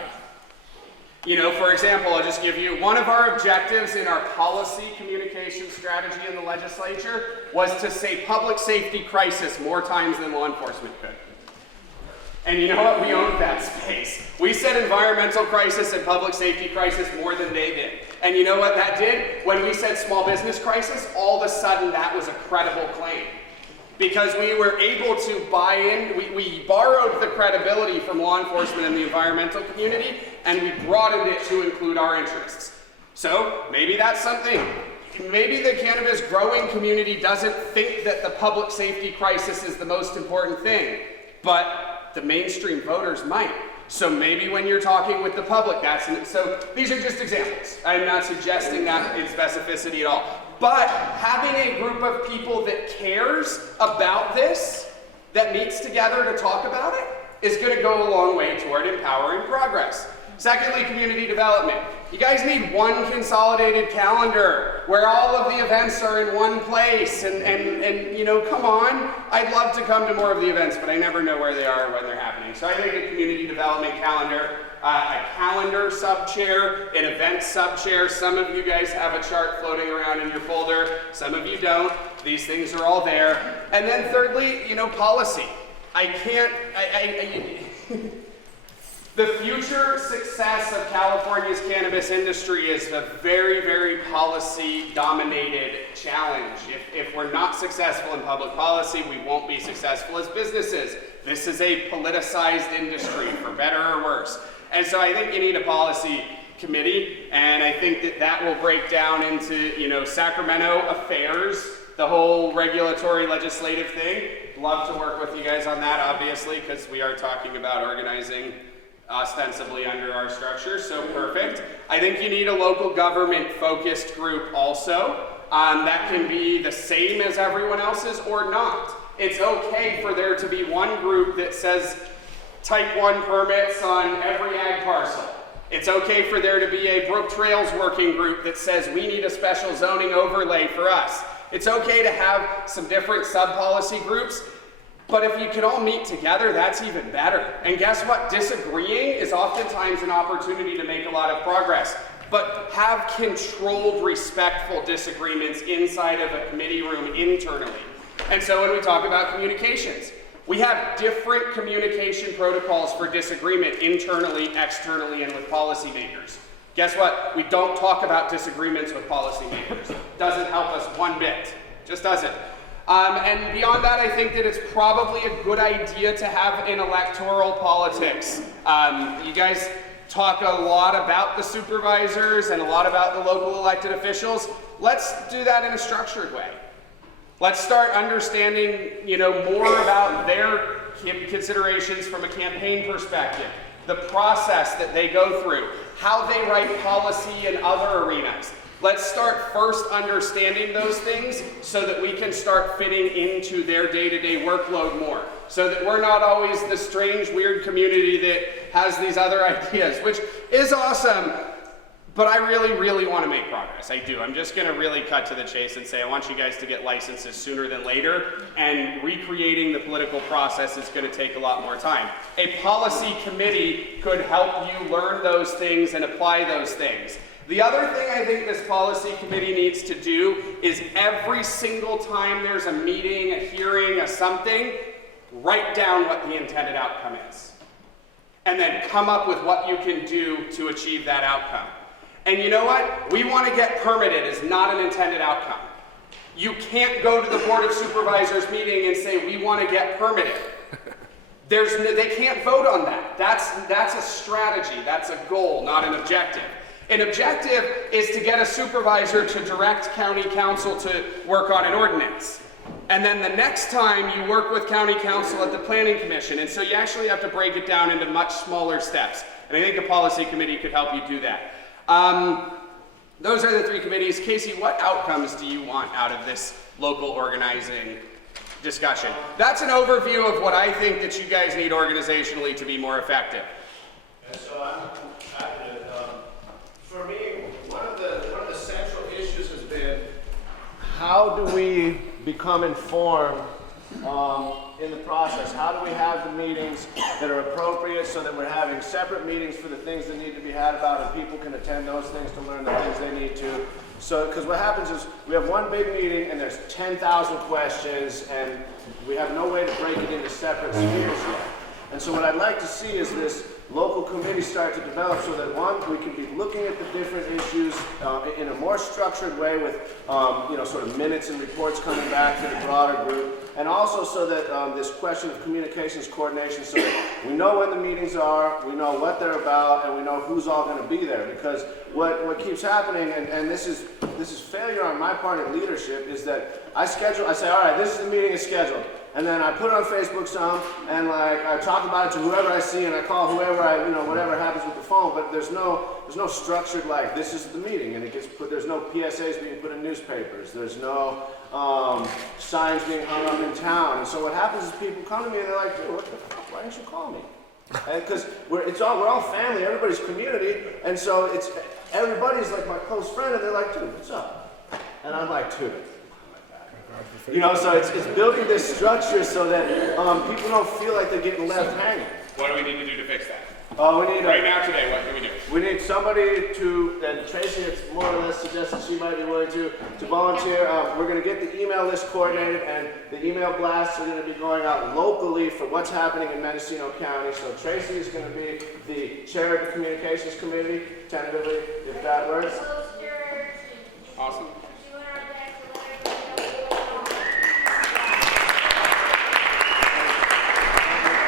You know, for example, I'll just give you one of our objectives in our policy communication strategy in the legislature was to say public safety crisis more times than law enforcement could. And you know what? We owned that space. We said environmental crisis and public safety crisis more than they did. And you know what that did? When we said small business crisis, all of a sudden that was a credible claim. Because we were able to buy in, we borrowed the credibility from law enforcement and the environmental community, and we broadened it to include our interests. So maybe that's something. Maybe the cannabis growing community doesn't think that the public safety crisis is the most important thing, but the mainstream voters might. So maybe when you're talking with the public, so these are just examples. I'm not suggesting that in specificity at all. But having a group of people that cares about this, that meets together to talk about it, is going to go a long way toward empowering progress. Secondly, community development. You guys need one consolidated calendar where all of the events are in one place. And you know, come on. I'd love to come to more of the events, but I never know where they are or when they're happening. So I think a community development calendar, a calendar sub-chair, an event sub-chair. Some of you guys have a chart floating around in your folder. Some of you don't. These things are all there. And then thirdly, you know, policy. The future success of California's cannabis industry is a very, very policy-dominated challenge. If we're not successful in public policy, we won't be successful as businesses. This is a politicized industry, for better or worse. And so I think you need a policy committee, and I think that that will break down into, you know, Sacramento affairs, the whole regulatory legislative thing. Love to work with you guys on that, obviously, because we are talking about organizing ostensibly under our structure, so perfect. I think you need a local government focused group also. That can be the same as everyone else's or not. It's okay for there to be one group that says type 1 permits on every ag parcel. It's okay for there to be a Brook Trails working group that says we need a special zoning overlay for us. It's okay to have some different sub-policy groups, but if you can all meet together, that's even better. And guess what? Disagreeing is oftentimes an opportunity to make a lot of progress. But have controlled, respectful disagreements inside of a committee room internally. And so when we talk about communications, we have different communication protocols for disagreement internally, externally, and with policymakers. Guess what? We don't talk about disagreements with policymakers. Doesn't help us one bit. Just doesn't. And beyond that, I think that it's probably a good idea to have an electoral politics. You guys talk a lot about the supervisors and a lot about the local elected officials. Let's do that in a structured way. Let's start understanding, you know, more about their considerations from a campaign perspective, the process that they go through, how they write policy in other arenas. Let's start first understanding those things so that we can start fitting into their day-to-day workload more. So that we're not always the strange, weird community that has these other ideas, which is awesome, but I really, really want to make progress. I do. I'm just going to really cut to the chase and say I want you guys to get licenses sooner than later, and recreating the political process is going to take a lot more time. A policy committee could help you learn those things and apply those things. The other thing I think this policy committee needs to do is every single time there's a meeting, a hearing, a something, write down what the intended outcome is. And then come up with what you can do to achieve that outcome. And you know what? We want to get permitted is not an intended outcome. You can't go to the Board of Supervisors meeting and say, we want to get permitted. They can't vote on that. That's a strategy. That's a goal, not an objective. An objective is to get a supervisor to direct county council to work on an ordinance. And then the next time you work with county council at the planning commission. And so you actually have to break it down into much smaller steps. And I think a policy committee could help you do that. Those are the three committees. Casey, what outcomes do you want out of this local organizing discussion? That's an overview of what I think that you guys need organizationally to be more effective. And so I'm happy to, for me, one of the central issues has been how do we become informed in the process? How do we have the meetings that are appropriate so that we're having separate meetings for the things that need to be had about and people can attend those things to learn the things they need to? So, because what happens is we have one big meeting and there's 10,000 questions and we have no way to break it into separate spheres yet. And so what I'd like to see is this local committee start to develop so that one, we can be looking at the different issues in a more structured way with sort of minutes and reports coming back to the broader group. And also so that this question of communications coordination, so that we know when the meetings are, we know what they're about, and we know who's all going to be there. Because what keeps happening, and this is failure on my part in leadership, is that I say, all right, this is the meeting is scheduled. And then I put it on Facebook some, and like I talk about it to whoever I see, and I call whoever whatever happens with the phone. But there's no structured like this is the meeting, and it gets put. There's no PSAs being put in newspapers. There's no signs being hung up in town. And so what happens is people come to me and they're like, dude, what the fuck? Why didn't you call me? Because we're all family, everybody's community, and so everybody's like my close friend, and they're like, dude, what's up? And I'm like, dude. So it's building this structure so that people don't feel like they're getting left hanging. What do we need to do to fix that? We need right now today. What can we do? We need somebody to, and Tracy has more or less suggested she might be willing to volunteer. We're going to get the email list coordinated, and the email blasts are going to be going out locally for what's happening in Mendocino County. So Tracy is going to be the chair of the communications committee, tentatively, if that works. Awesome.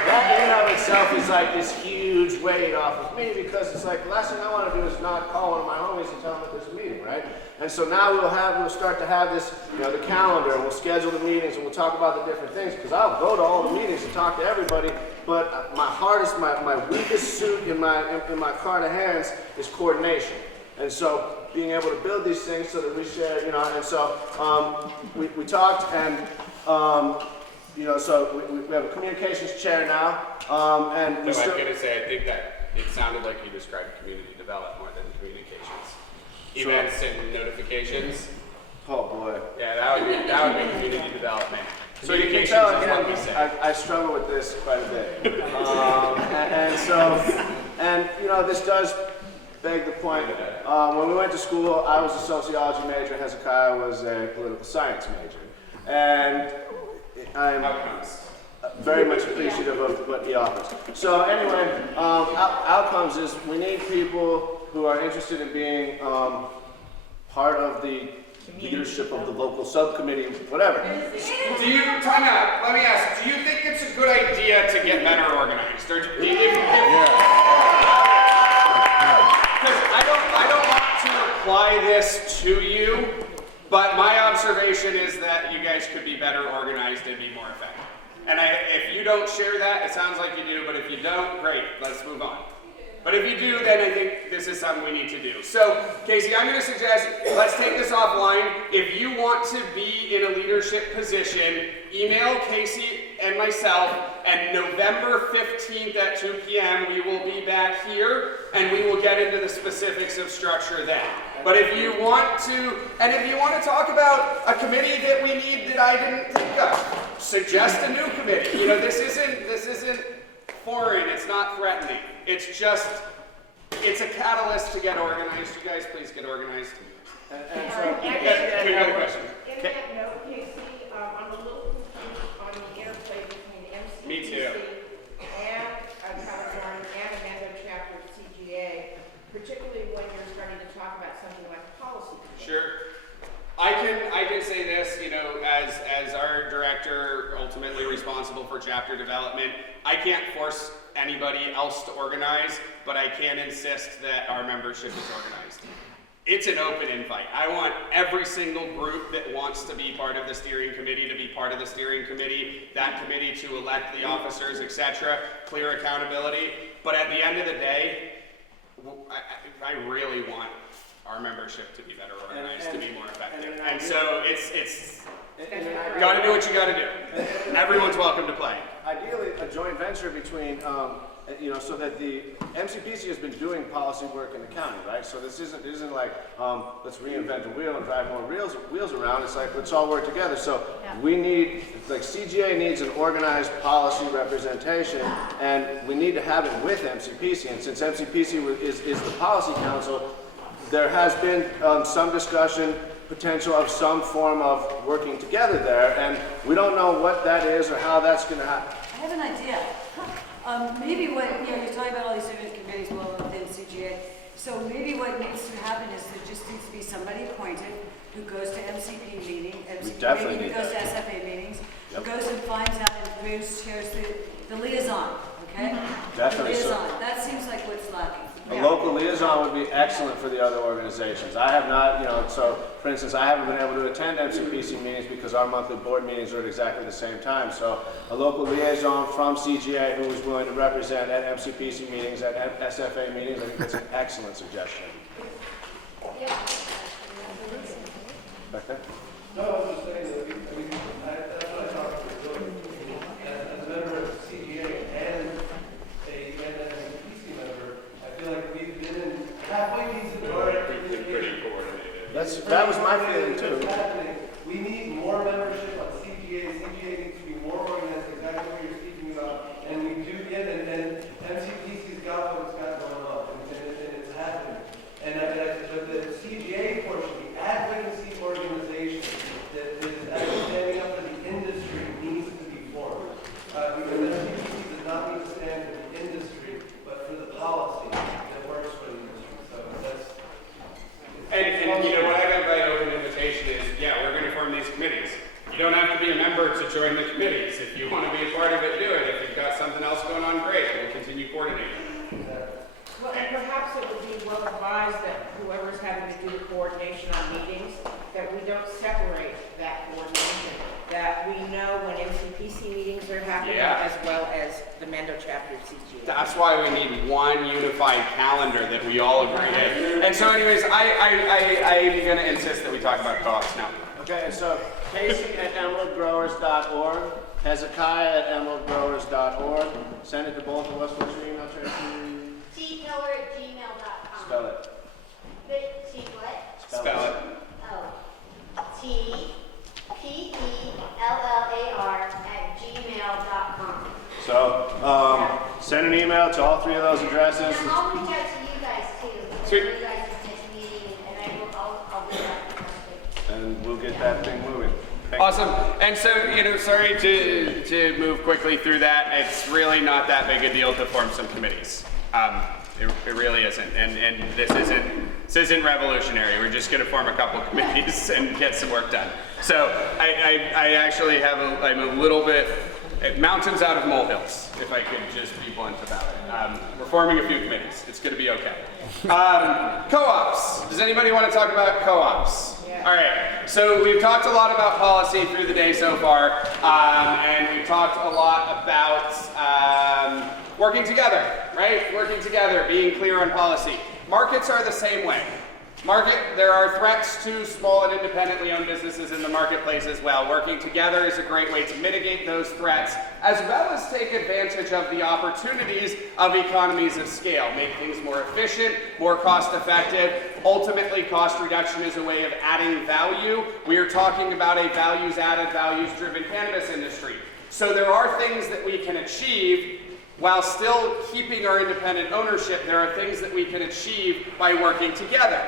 That in and of itself is like this huge weight off of me, because it's like the last thing I want to do is not call one of my homies and tell them that there's a meeting, right? And so now we'll start to have this, the calendar, and we'll schedule the meetings, and we'll talk about the different things, because I'll go to all the meetings and talk to everybody, but my weakest suit in my card of hands is coordination. And so being able to build these things so that we share, and so we talked, and so we have a communications chair now, and I'm going to say, I think that it sounded like you described community development more than communications. Events and notifications. Oh boy. Yeah, that would be community development. So you can tell again, I struggle with this quite a bit. This does beg the point. When we went to school, I was a sociology major, Hezekiah was a political science major. And I'm very much appreciative of what he offers. So anyway, outcomes is we need people who are interested in being part of the leadership of the local subcommittee, whatever. Time out, let me ask, do you think it's a good idea to get better organized? Or because I don't want to apply this to you, but my observation is that you guys could be better organized and be more effective. And if you don't share that, it sounds like you do, but if you don't, great, let's move on. But if you do, then I think this is something we need to do. So, Casey, I'm going to suggest, let's take this offline. If you want to be in a leadership position, email Casey and myself, and November 15th at 2 p.m. we will be back here, and we will get into the specifics of structure then. But if you want to talk about a committee that we need that I didn't think of, suggest a new committee. This isn't foreign, it's not threatening. It's a catalyst to get organized. You guys please get organized. In that note, Casey, I'm a little confused on the interplay between MCPC Me too. and California and Amanda chapter of CGA, particularly when you're starting to talk about something like policy. Sure. I can say this, as our director, ultimately responsible for chapter development, I can't force anybody else to organize, but I can insist that our membership is organized. It's an open invite. I want every single group that wants to be part of the steering committee to be part of the steering committee, that committee to elect the officers, etc., clear accountability. But at the end of the day, I really want our membership to be better organized, to be more effective. And so it's you got to do what you got to do. Everyone's welcome to play. Ideally, a joint venture between you know, so that the MCPC has been doing policy work in the county, right? So this isn't like, let's reinvent the wheel and drive more wheels around. It's like, let's all work together. So we need, like CGA needs an organized policy representation, and we need to have it with MCPC. And since MCPC is the policy council, there has been some discussion, potential of some form of working together there, and we don't know what that is or how that's going to happen. I have an idea. Maybe what, you're talking about all these different committees within CGA. So maybe what needs to happen is there just needs to be somebody appointed who goes to MCP meetings, who goes to SFA meetings, who goes and finds out and shares the liaison, okay? Definitely. The liaison. That seems like what's lacking. A local liaison would be excellent for the other organizations. I have not, so for instance, I haven't been able to attend MCPC meetings because our monthly board meetings are at exactly the same time. So a local liaison from CGA who is willing to represent at MCPC meetings, at SFA meetings, I think that's an excellent suggestion. Back there? No, I was just saying that that's what I thought we were doing. As a member of CGA and an MCPC member, I feel like we've been halfway decent. We've been pretty coordinated. That was my feeling too. We need more membership on CGA. CGA needs to be more organized, exactly what you're speaking about. And we do get it, and MCPC's got what it's got going on, and it's happening. But the CGA portion, the advocacy organization that is actually standing up for the industry needs to be formed. Because MCPC does not need to stand for the industry, but for the policy that works for the industry. So that's... And you know what I meant by an open invitation is, we're going to form these committees. You don't have to be a member to join the committees. If you want to be a part of it, do it. If you've got something else going on, great. We'll continue coordinating. Well, and perhaps it would be well advised that whoever's having to do the coordination on meetings, that we don't separate that coordination. That we know when MCPC meetings are happening, as well as the Mendo chapter of CGA. That's why we need one unified calendar that we all agree in. And so anyways, I'm going to insist that we talk about co-ops now. Okay, so Casey at emeraldgrowers.org, Hezekiah at emeraldgrowers.org. Send it to both of us. What's your email, Tracy? tpeller@gmail.com. Spell it. T what? Spell it. Oh. tpeller@gmail.com. So, send an email to all three of those addresses. And I'll reach out to you guys too. Sweet. You guys at this meeting, and I'll do that. And we'll get that thing moving. Awesome. And so, sorry to move quickly through that. It's really not that big a deal to form some committees. It really isn't. And this isn't revolutionary. We're just going to form a couple committees and get some work done. So I actually I'm a little bit mountains out of molehills, if I could just be blunt about it. We're forming a few committees. It's going to be okay. Co-ops. Does anybody want to talk about co-ops? All right, so we've talked a lot about policy through the day so far, and we've talked a lot about working together, right? Working together, being clear on policy. Markets are the same way. There are threats to small and independently owned businesses in the marketplace as well. Working together is a great way to mitigate those threats, as well as take advantage of the opportunities of economies of scale. Make things more efficient, more cost effective. Ultimately, cost reduction is a way of adding value. We are talking about a values-added, values-driven cannabis industry. So there are things that we can achieve while still keeping our independent ownership. There are things that we can achieve by working together.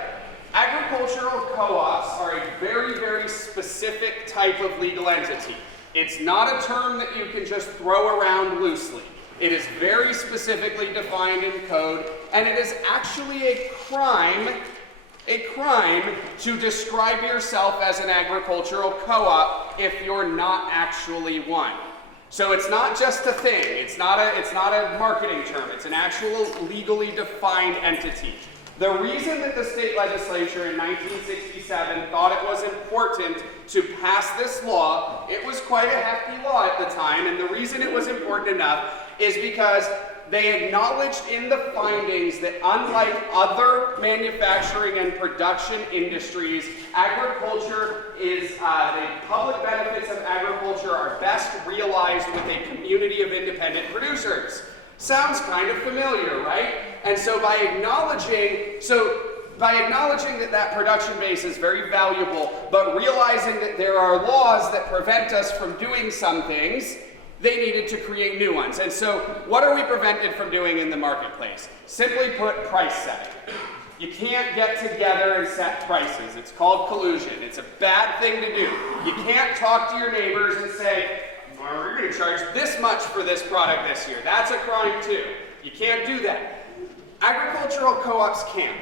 Agricultural co-ops are a very, very specific type of legal entity. It's not a term that you can just throw around loosely. It is very specifically defined in code, and it is actually a crime to describe yourself as an agricultural co-op if you're not actually one. So it's not just a thing. It's not a marketing term. It's an actual legally defined entity. The reason that the state legislature in 1967 thought it was important to pass this law, it was quite a hefty law at the time, and the reason it was important enough is because they acknowledged in the findings that unlike other manufacturing and production industries, agriculture is, the public benefits of agriculture are best realized with a community of independent producers. Sounds kind of familiar, right? And so by acknowledging that production base is very valuable, but realizing that there are laws that prevent us from doing some things, they needed to create new ones. And so what are we prevented from doing in the marketplace? Simply put, price setting. You can't get together and set prices. It's called collusion. It's a bad thing to do. You can't talk to your neighbors and say, well, we're going to charge this much for this product this year. That's a crime too. You can't do that. Agricultural co-ops can.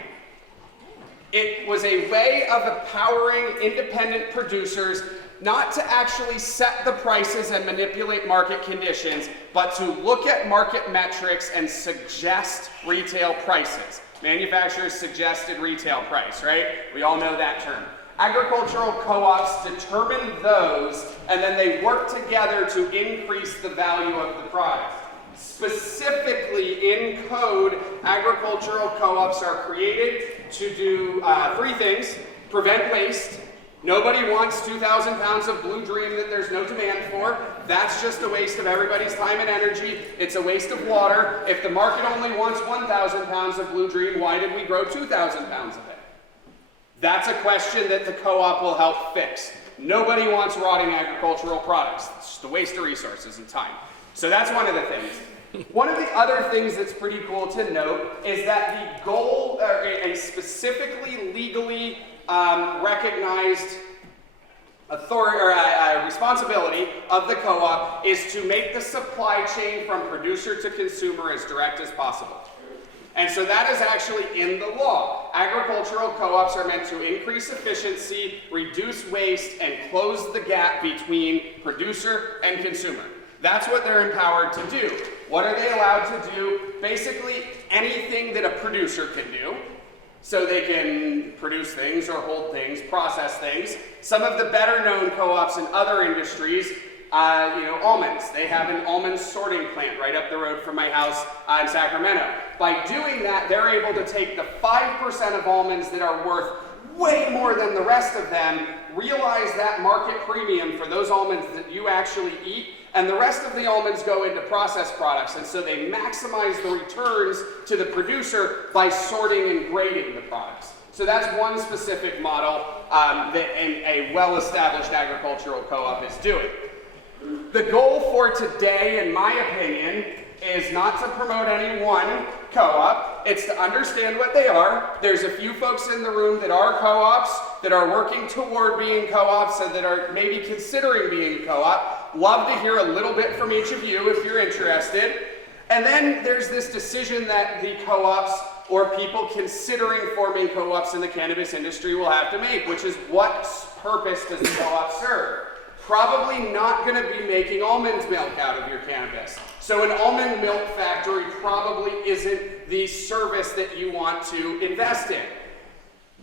It was a way of empowering independent producers not to actually set the prices and manipulate market conditions, but to look at market metrics and suggest retail prices. Manufacturers suggested retail price, right? We all know that term. Agricultural co-ops determine those, and then they work together to increase the value of the product. Specifically in code, agricultural co-ops are created to do 3 things: prevent waste. Nobody wants 2,000 pounds of Blue Dream that there's no demand for. That's just a waste of everybody's time and energy. It's a waste of water. If the market only wants 1,000 pounds of Blue Dream, why did we grow 2,000 pounds of it? That's a question that the co-op will help fix. Nobody wants rotting agricultural products. It's just a waste of resources and time. So that's one of the things. One of the other things that's pretty cool to note is that the goal, a specifically legally recognized authority or responsibility of the co-op is to make the supply chain from producer to consumer as direct as possible. And so that is actually in the law. Agricultural co-ops are meant to increase efficiency, reduce waste, and close the gap between producer and consumer. That's what they're empowered to do. What are they allowed to do? Basically anything that a producer can do. So they can produce things or hold things, process things. Some of the better known co-ops in other industries, almonds. They have an almond sorting plant right up the road from my house in Sacramento. By doing that, they're able to take the 5% of almonds that are worth way more than the rest of them, realize that market premium for those almonds that you actually eat, and the rest of the almonds go into processed products. And so they maximize the returns to the producer by sorting and grading the products. So that's one specific model that a well-established agricultural co-op is doing. The goal for today, in my opinion, is not to promote any one co-op. It's to understand what they are. There's a few folks in the room that are co-ops, that are working toward being co-ops, and that are maybe considering being a co-op. Love to hear a little bit from each of you if you're interested. And then there's this decision that the co-ops or people considering forming co-ops in the cannabis industry will have to make, which is what purpose does the co-op serve? Probably not going to be making almond milk out of your cannabis. So an almond milk factory probably isn't the service that you want to invest in.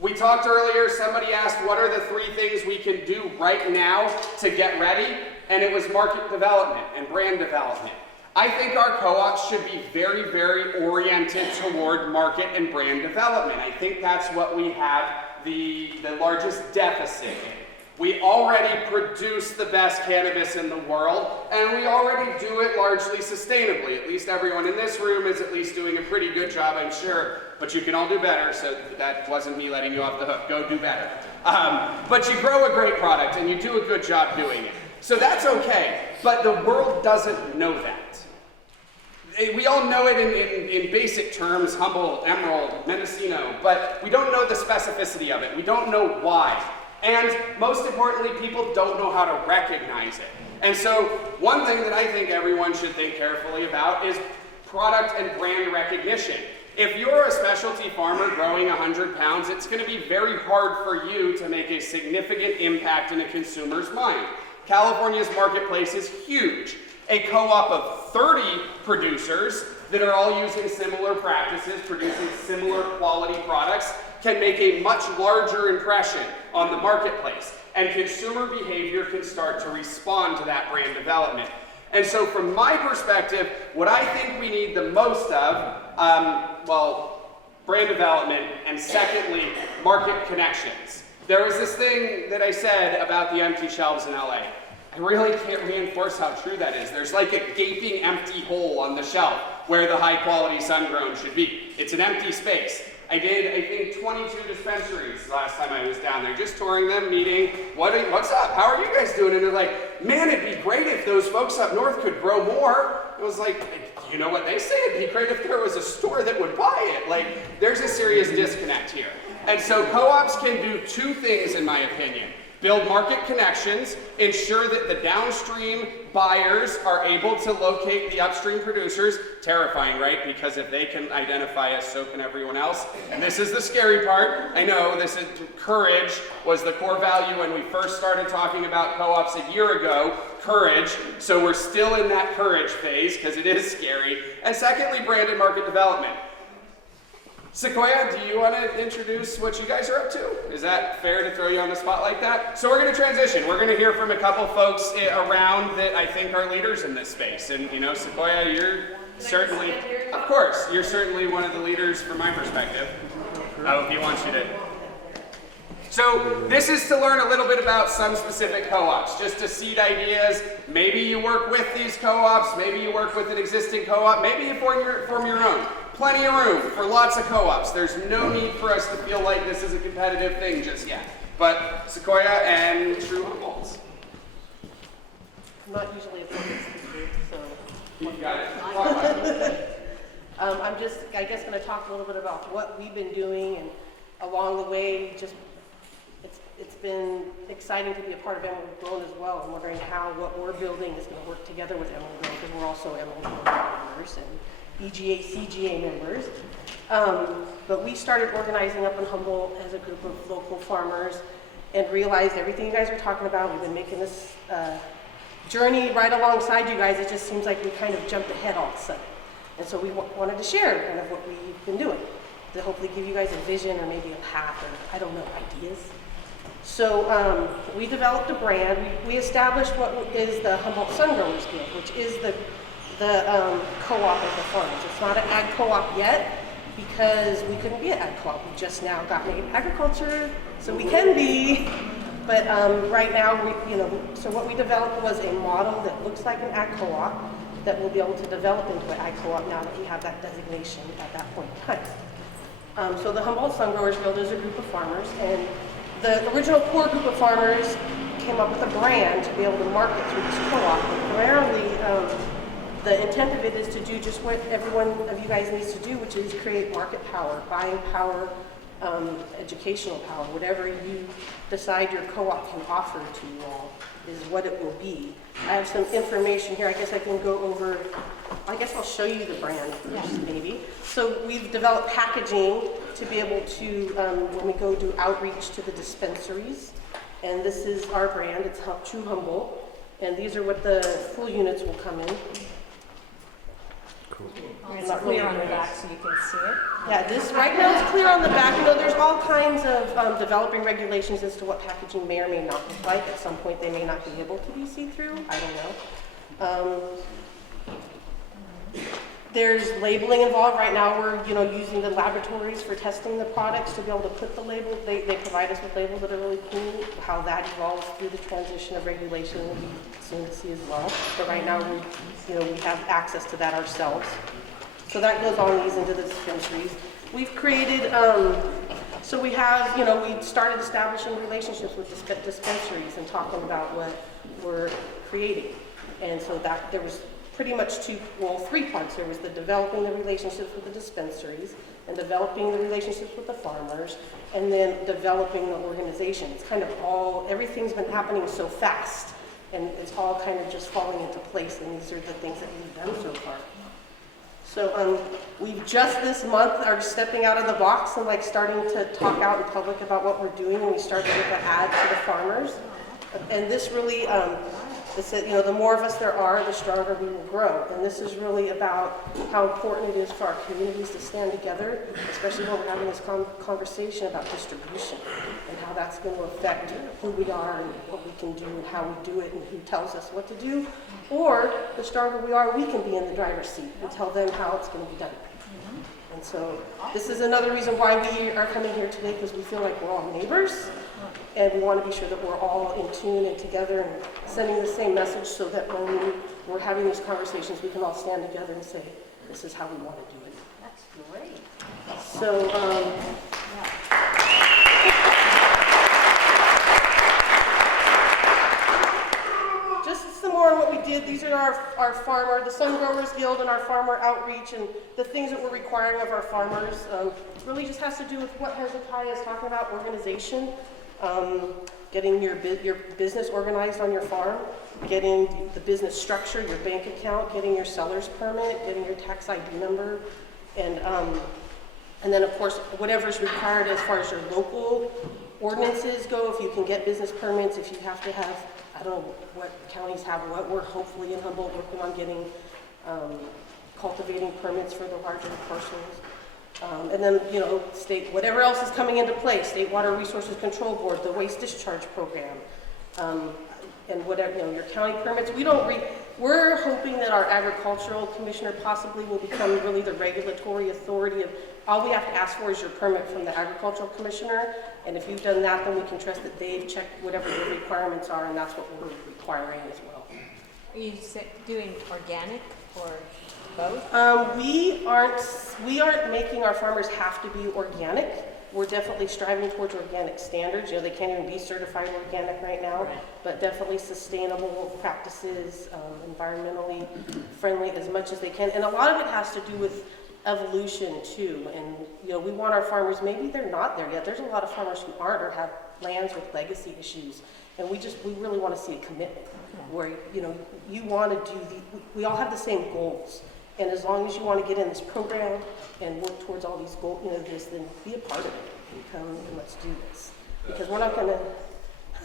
We talked earlier, somebody asked what are the 3 things we can do right now to get ready, and it was market development and brand development. I think our co-ops should be very, very oriented toward market and brand development. I think that's what we have the largest deficit in. We already produce the best cannabis in the world, and we already do it largely sustainably. At least everyone in this room is at least doing a pretty good job, I'm sure. But you can all do better, so that wasn't me letting you off the hook. Go do better. But you grow a great product, and you do a good job doing it. So that's okay, but the world doesn't know that. We all know it in basic terms, Humboldt, Emerald, Mendocino, but we don't know the specificity of it. We don't know why. And most importantly, people don't know how to recognize it. And so one thing that I think everyone should think carefully about is product and brand recognition. If you're a specialty farmer growing 100 pounds, it's going to be very hard for you to make a significant impact in a consumer's mind. California's marketplace is huge. A co-op of 30 producers that are all using similar practices, producing similar quality products, can make a much larger impression on the marketplace. And consumer behavior can start to respond to that brand development. And so from my perspective, what I think we need the most of, brand development, and secondly, market connections. There was this thing that I said about the empty shelves in LA. I really can't reinforce how true that is. There's like a gaping empty hole on the shelf. where the high quality sun-grown should be. It's an empty space. I did, I think, 22 dispensaries last time I was down there, just touring them, meeting, what's up, how are you guys doing? And they're like, man, it'd be great if those folks up north could grow more. It was like, you know what they say, it'd be great if there was a store that would buy it. Like, there's a serious disconnect here. And so co-ops can do two things, in my opinion. Build market connections, ensure that the downstream buyers are able to locate the upstream producers. Terrifying, right? Because if they can identify us, so can everyone else. And this is the scary part. I know, courage was the core value when we first started talking about co-ops a year ago. Courage. So we're still in that courage phase because it is scary. And secondly, branded market development. Sequoia, do you want to introduce what you guys are up to? Is that fair to throw you on the spot like that? So we're going to transition. We're going to hear from a couple folks around that I think are leaders in this space. And, you know, Sequoia, you're certainly, of course, you're certainly one of the leaders from my perspective. I hope he wants you to. So this is to learn a little bit about some specific co-ops, just to seed ideas. Maybe you work with these co-ops, maybe you work with an existing co-op, maybe you form your own. Plenty of room for lots of co-ops. There's no need for us to feel like this is a competitive thing just yet. But Sequoia and True Humboldts. I'm not usually a public speaker, so. You got it. I'm just, I guess, going to talk a little bit about what we've been doing, and along the way, just it's been exciting to be a part of Emerald Grown as well. I'm wondering how what we're building is going to work together with Emerald Grown, because we're also Emerald Grown members and EGA, CGA members. But we started organizing up in Humboldt as a group of local farmers and realized everything you guys are talking about. We've been making this journey right alongside you guys. It just seems like we kind of jumped ahead all of a sudden. And so we wanted to share kind of what we've been doing to hopefully give you guys a vision or maybe a path or, I don't know, ideas. So we developed a brand. We established what is the Humboldt Sun Growers Guild, which is the co-op of the farms. It's not an ag co-op yet because we couldn't be an ag co-op. We just now got made agriculture, so we can be. But right now, so what we developed was a model that looks like an ag co-op that we'll be able to develop into an ag co-op now that we have that designation at that point in time. So the Humboldt Sun Growers Guild is a group of farmers, and the original core group of farmers came up with a brand to be able to market through this co-op. Primarily, the intent of it is to do just what every one of you guys needs to do, which is create market power, buying power, educational power. Whatever you decide your co-op can offer to you all is what it will be. I have some information here. I guess I can go over, I guess I'll show you the brand first, maybe. So we've developed packaging to be able to, when we go do outreach to the dispensaries, and this is our brand, it's True Humboldt, and these are what the full units will come in. It's clear on the back so you can see it. Yeah, this right now is clear on the back. You know, there's all kinds of developing regulations as to what packaging may or may not look like. At some point, they may not be able to be see-through. I don't know. There's labeling involved. Right now, we're using the laboratories for testing the products to be able to put the label. They provide us with labels that are really cool. How that evolves through the transition of regulation will be soon to see as well. But right now, we have access to that ourselves. So that goes on these into the dispensaries. We've created, so we have, we started establishing relationships with dispensaries and talking about what we're creating. And so that there was pretty much three parts. There was the developing the relationships with the dispensaries and developing the relationships with the farmers and then developing the organization. It's kind of everything's been happening so fast and it's all kind of just falling into place, and these are the things that we've done so far. So we've just this month are stepping out of the box and starting to talk out in public about what we're doing, and we started with an ad to the farmers. And this really, the more of us there are, the stronger we will grow. And this is really about how important it is for our communities to stand together, especially when we're having this conversation about distribution and how that's going to affect who we are and what we can do and how we do it and who tells us what to do. Or the stronger we are, we can be in the driver's seat and tell them how it's going to be done. And so this is another reason why we are coming here today, because we feel like we're all neighbors. And we want to be sure that we're all in tune and together and sending the same message so that when we're having these conversations, we can all stand together and say, this is how we want to do it. That's great. So, just some more on what we did. These are our farmer, the Sun Growers Guild and our farmer outreach and the things that we're requiring of our farmers. Really just has to do with what Hezekiah is talking about, organization, getting your business organized on your farm, getting the business structure, your bank account, getting your seller's permit, getting your tax ID number, and then of course, whatever's required as far as your local ordinances go, if you can get business permits, if you have to have, I don't know what counties have, what we're hopefully in Humboldt working on getting cultivating permits for the larger parcels. And then, you know, state, whatever else is coming into play, State Water Resources Control Board, the waste discharge program, and whatever, you know, your county permits. We're hoping that our agricultural commissioner possibly will become really the regulatory authority of, all we have to ask for is your permit from the agricultural commissioner, and if you've done that, then we can trust that they've checked whatever the requirements are, and that's what we're requiring as well. Are you doing organic or both? We aren't making our farmers have to be organic. We're definitely striving towards organic standards. You know, they can't even be certified organic right now, but definitely sustainable practices, environmentally friendly as much as they can. And a lot of it has to do with evolution too. And, you know, we want our farmers, maybe they're not there yet. There's a lot of farmers who aren't or have lands with legacy issues. And we really want to see a commitment where, you know, you want to do we all have the same goals. And as long as you want to get in this program and work towards all these goals, you know, then be a part of it and come and let's do this. Because we're not going to.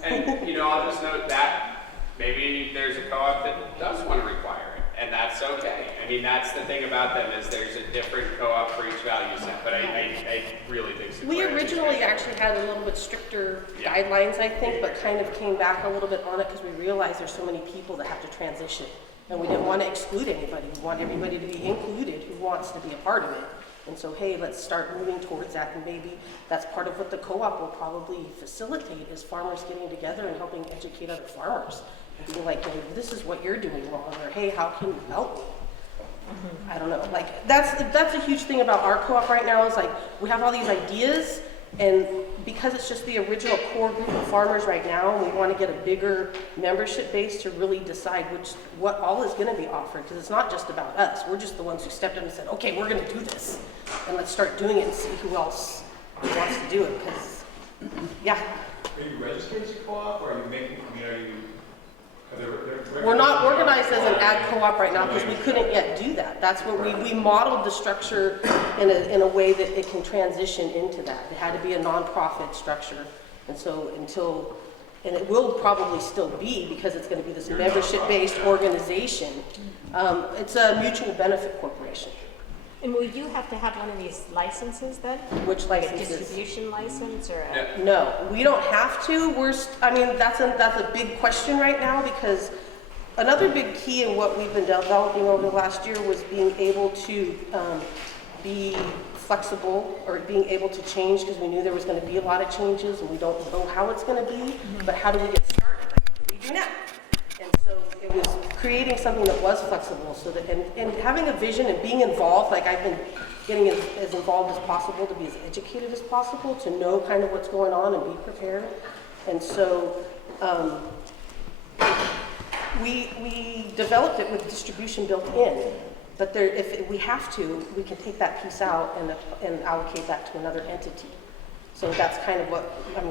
And, you know, I'll just note that maybe there's a co-op that does want to require it, and that's okay. I mean, that's the thing about them is there's a different co-op for each value set, but I really think so. We originally actually had a little bit stricter guidelines, I think, but kind of came back a little bit on it because we realized there's so many people that have to transition. And we didn't want to exclude anybody. We want everybody to be included who wants to be a part of it. And so, hey, let's start moving towards that. And maybe that's part of what the co-op will probably facilitate is farmers getting together and helping educate other farmers. And being like, hey, this is what you're doing wrong. Or, hey, how can you help me? I don't know. Like, that's a huge thing about our co-op right now is like, we have all these ideas. And because it's just the original core group of farmers right now, and we want to get a bigger membership base to really decide what all is going to be offered. Because it's not just about us. We're just the ones who stepped up and said, okay, we're going to do this. And let's start doing it and see who else wants to do it. Because, yeah. Are you registered as a co-op, or are you making, I mean, are you? We're not organized as an ag co-op right now because we couldn't yet do that. That's what we modeled the structure in a way that it can transition into that. It had to be a nonprofit structure. And so and it will probably still be because it's going to be this membership-based organization. It's a mutual benefit corporation. And will you have to have one of these licenses then? Which licenses? Like a distribution license or a... No, we don't have to. I mean, that's a big question right now because another big key in what we've been developing over the last year was being able to be flexible or being able to change because we knew there was going to be a lot of changes and we don't know how it's going to be, but how do we get started? Like, what do we do now? And so it was creating something that was flexible so that, and having a vision and being involved, like I've been getting as involved as possible to be as educated as possible, to know kind of what's going on and be prepared. And so we developed it with distribution built in, but if we have to, we can take that piece out and allocate that to another entity. So that's kind of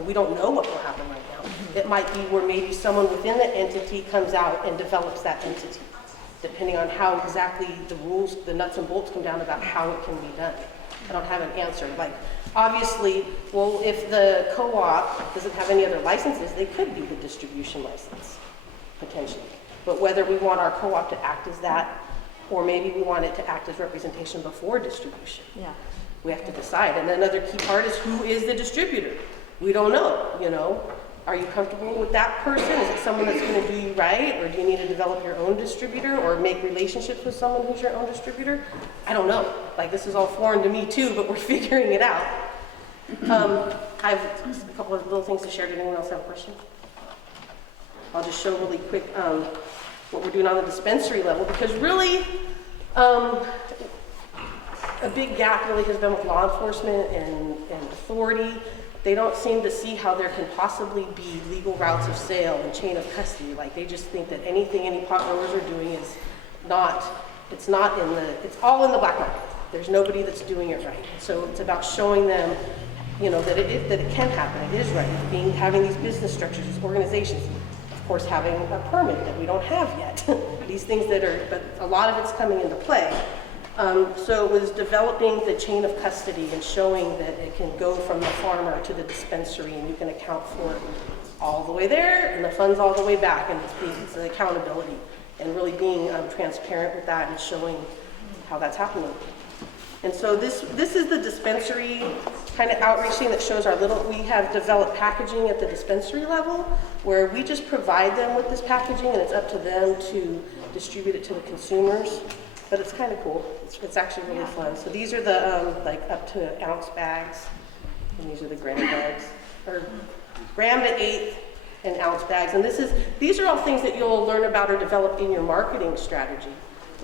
we don't know what will happen right now. It might be where maybe someone within the entity comes out and develops that entity, depending on how exactly the rules, the nuts and bolts come down about how it can be done. I don't have an answer. Like, obviously, well, if the co-op doesn't have any other licenses, they could be the distribution license, potentially. But whether we want our co-op to act as that, or maybe we want it to act as representation before distribution. Yeah. We have to decide. And another key part is who is the distributor? We don't know, you know. Are you comfortable with that person? Is it someone that's going to do you right? Or do you need to develop your own distributor or make relationships with someone who's your own distributor? I don't know. Like, this is all foreign to me too, but we're figuring it out. I have a couple of little things to share. Did anyone else have a question? I'll just show really quick what we're doing on the dispensary level, because really, a big gap really has been with law enforcement and authority. They don't seem to see how there can possibly be legal routes of sale and chain of custody. Like, they just think that anything any pot growers are doing is not, it's all in the black market. There's nobody that's doing it right. So it's about showing them, you know, that it can happen, it is right. Having these business structures, these organizations, of course having a permit that we don't have yet. These things but a lot of it's coming into play. So it was developing the chain of custody and showing that it can go from the farmer to the dispensary, and you can account for it all the way there and the funds all the way back, and it's the accountability and really being transparent with that and showing how that's happening. And so this is the dispensary kind of outreach thing that shows we have developed packaging at the dispensary level where we just provide them with this packaging, and it's up to them to distribute it to the consumers. But it's kind of cool. It's actually really fun. So these are the like up to ounce bags, and these are the gram bags, or gram to eighth and ounce bags. And these are all things that you'll learn about or develop in your marketing strategy.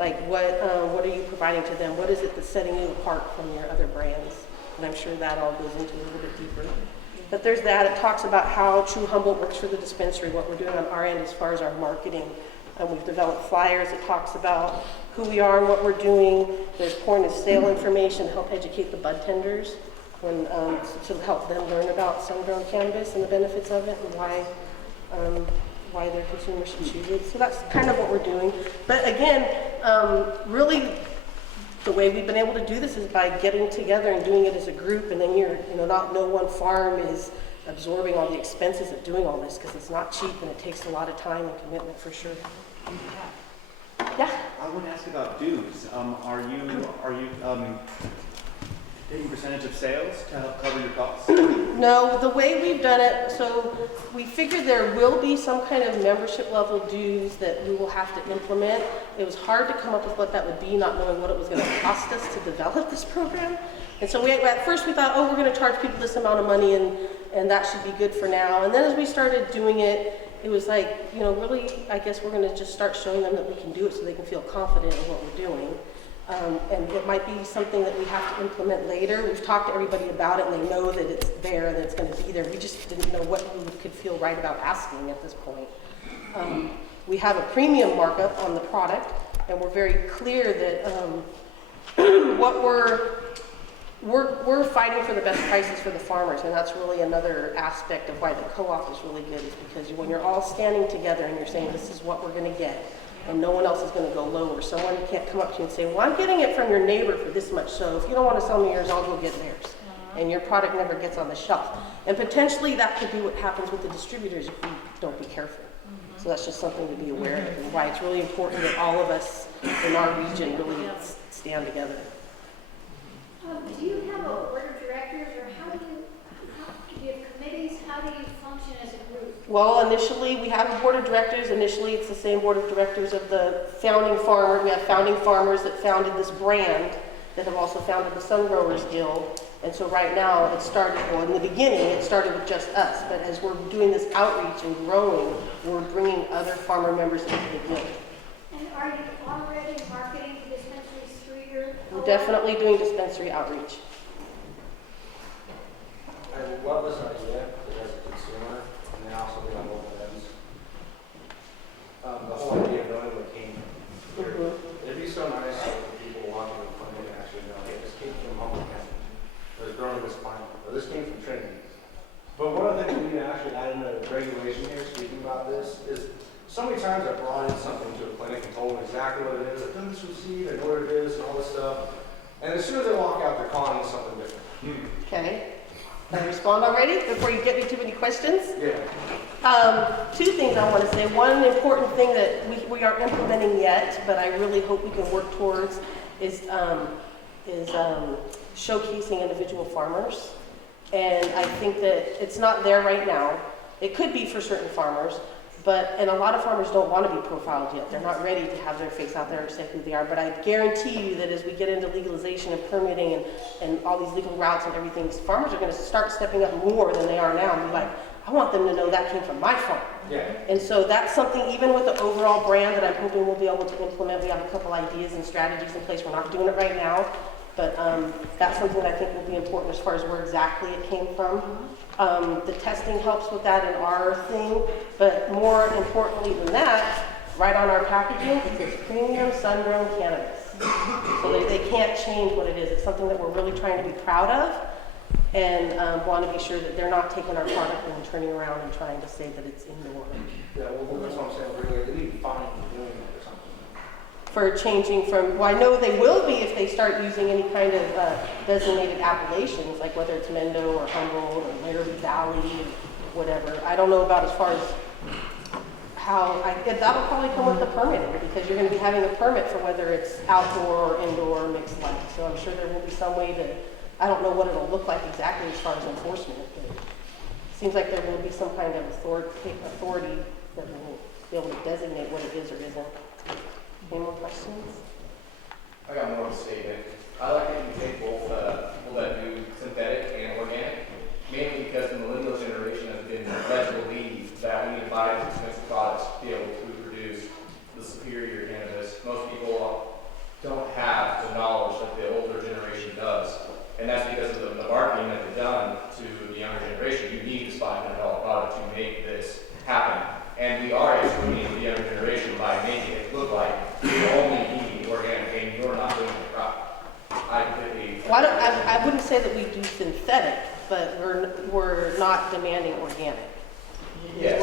Like what are you providing to them? What is it that's setting you apart from your other brands? And I'm sure that all goes into a little bit deeper. But there's that. It talks about how True Humboldt works for the dispensary, what we're doing on our end as far as our marketing. We've developed flyers. It talks about who we are and what we're doing. There's point of sale information to help educate the bud tenders to help them learn about sun-grown cannabis and the benefits of it and why their consumers should choose it. So that's kind of what we're doing. But again, really the way we've been able to do this is by getting together and doing it as a group, and then not no one farm is absorbing all the expenses of doing all this, because it's not cheap and it takes a lot of time and commitment for sure. Yeah. I want to ask about dues. Are you taking percentage of sales to help cover your costs? No, the way we've done it, so we figured there will be some kind of membership level dues that we will have to implement. It was hard to come up with what that would be, not knowing what it was going to cost us to develop this program. And so at first we thought, we're going to charge people this amount of money and that should be good for now. And then as we started doing it, it was like, really, I guess we're going to just start showing them that we can do it so they can feel confident in what we're doing. And it might be something that we have to implement later. We've talked to everybody about it, and they know that it's there and that it's going to be there. We just didn't know what we could feel right about asking at this point. We have a premium markup on the product, and we're very clear that what we're fighting for the best prices for the farmers, and that's really another aspect of why the co-op is really good, is because when you're all standing together and you're saying this is what we're going to get, and no one else is going to go lower. Someone can't come up to you and say, well, I'm getting it from your neighbor for this much, so if you don't want to sell me yours, I'll go get theirs. And your product never gets on the shelf. And potentially that could be what happens with the distributors if we don't be careful. So that's just something to be aware of, and why it's really important that all of us in our region really stand together. Do you have a board of directors, or do you have committees? How do you function as a group? Well, initially, we have a board of directors. Initially, it's the same board of directors of the founding farmer. We have founding farmers that founded this brand that have also founded the Sun Growers Guild. And so right now, in the beginning, it started with just us. But as we're doing this outreach and growing, we're bringing other farmer members into the guild. And are you already marketing the dispensaries through your... We're definitely doing dispensary outreach. I love this idea as a consumer, and then also being on both ends. The whole idea of knowing what came from here. It'd be so nice for people walking in front of me and actually know, hey, this came from Humboldt County, or it's growing this pine, or this came from Trinity. But one of the things we need to actually add in the regulation here, speaking about this, is so many times I brought in something to a clinic and told them exactly what it is. I've done this receipt, I know what it is, and all this stuff. And as soon as they walk out, they're calling it something different. Okay. Can I respond already before you get me too many questions? Yeah. Two things I want to say. One important thing that we aren't implementing yet, but I really hope we can work towards, is showcasing individual farmers. And I think that it's not there right now. It could be for certain farmers, and a lot of farmers don't want to be profiled yet. They're not ready to have their face out there and say who they are. But I guarantee you that as we get into legalization and permitting and all these legal routes and everything, farmers are going to start stepping up more than they are now and be like, I want them to know that came from my farm. Yeah. And so that's something, even with the overall brand, that I'm hoping we'll be able to implement. We have a couple ideas and strategies in place. We're not doing it right now, But that's something that I think will be important as far as where exactly it came from. The testing helps with that in our thing, but more importantly than that, right on our packaging, it says premium sun-grown cannabis. So they can't change what it is. It's something that we're really trying to be proud of, and want to be sure that they're not taking our product and turning around and trying to say that it's indoor. Yeah, well, that's what I'm saying, really, they need to find doing it or something. For changing from, well, I know they will be if they start using any kind of designated appellations, like whether it's Mendo or Humboldt or Larrabee Valley or whatever. I don't know about as far as how, that'll probably come with the permitting, because you're going to be having a permit for whether it's outdoor or indoor or mixed light. So I'm sure there will be some way to, I don't know what it'll look like exactly as far as enforcement, but it seems like there will be some kind of authority that will be able to designate what it is or isn't. Any more questions? I got more of a statement. I like that you take both people that do synthetic and organic, mainly because the millennial generation has been led to believe that we need to buy these expensive products to be able to produce the superior cannabis. Most people don't have the knowledge that the older generation does, and that's because of the marketing that they've done to the younger generation. You need this $500 product to make this happen. And we are excluding the younger generation by making it look like you only need organic and you're not doing the crop. I completely. Well, I wouldn't say that we do synthetic, but we're not demanding organic. Yes,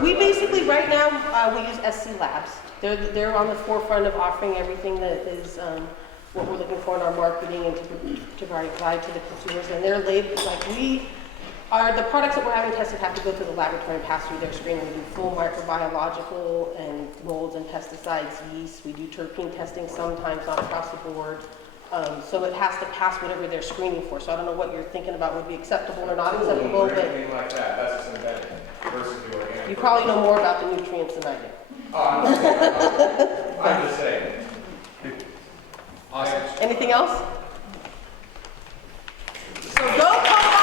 We basically right now we use SC Labs. They're on the forefront of offering everything that is what we're looking for in our marketing and to provide to the consumers. And they're labeled like the products that we're having tested have to go through the laboratory and pass through their screening. We do full microbiological and molds and pesticides, yeast. We do terpene testing sometimes, not across the board. So it has to pass whatever they're screening for. So I don't know what you're thinking about would be acceptable or not acceptable, but anything like that, that's a synthetic versus the organic. you probably know more about the nutrients than I do. Oh, I'm just saying. Awesome. Anything else? So go co-ops!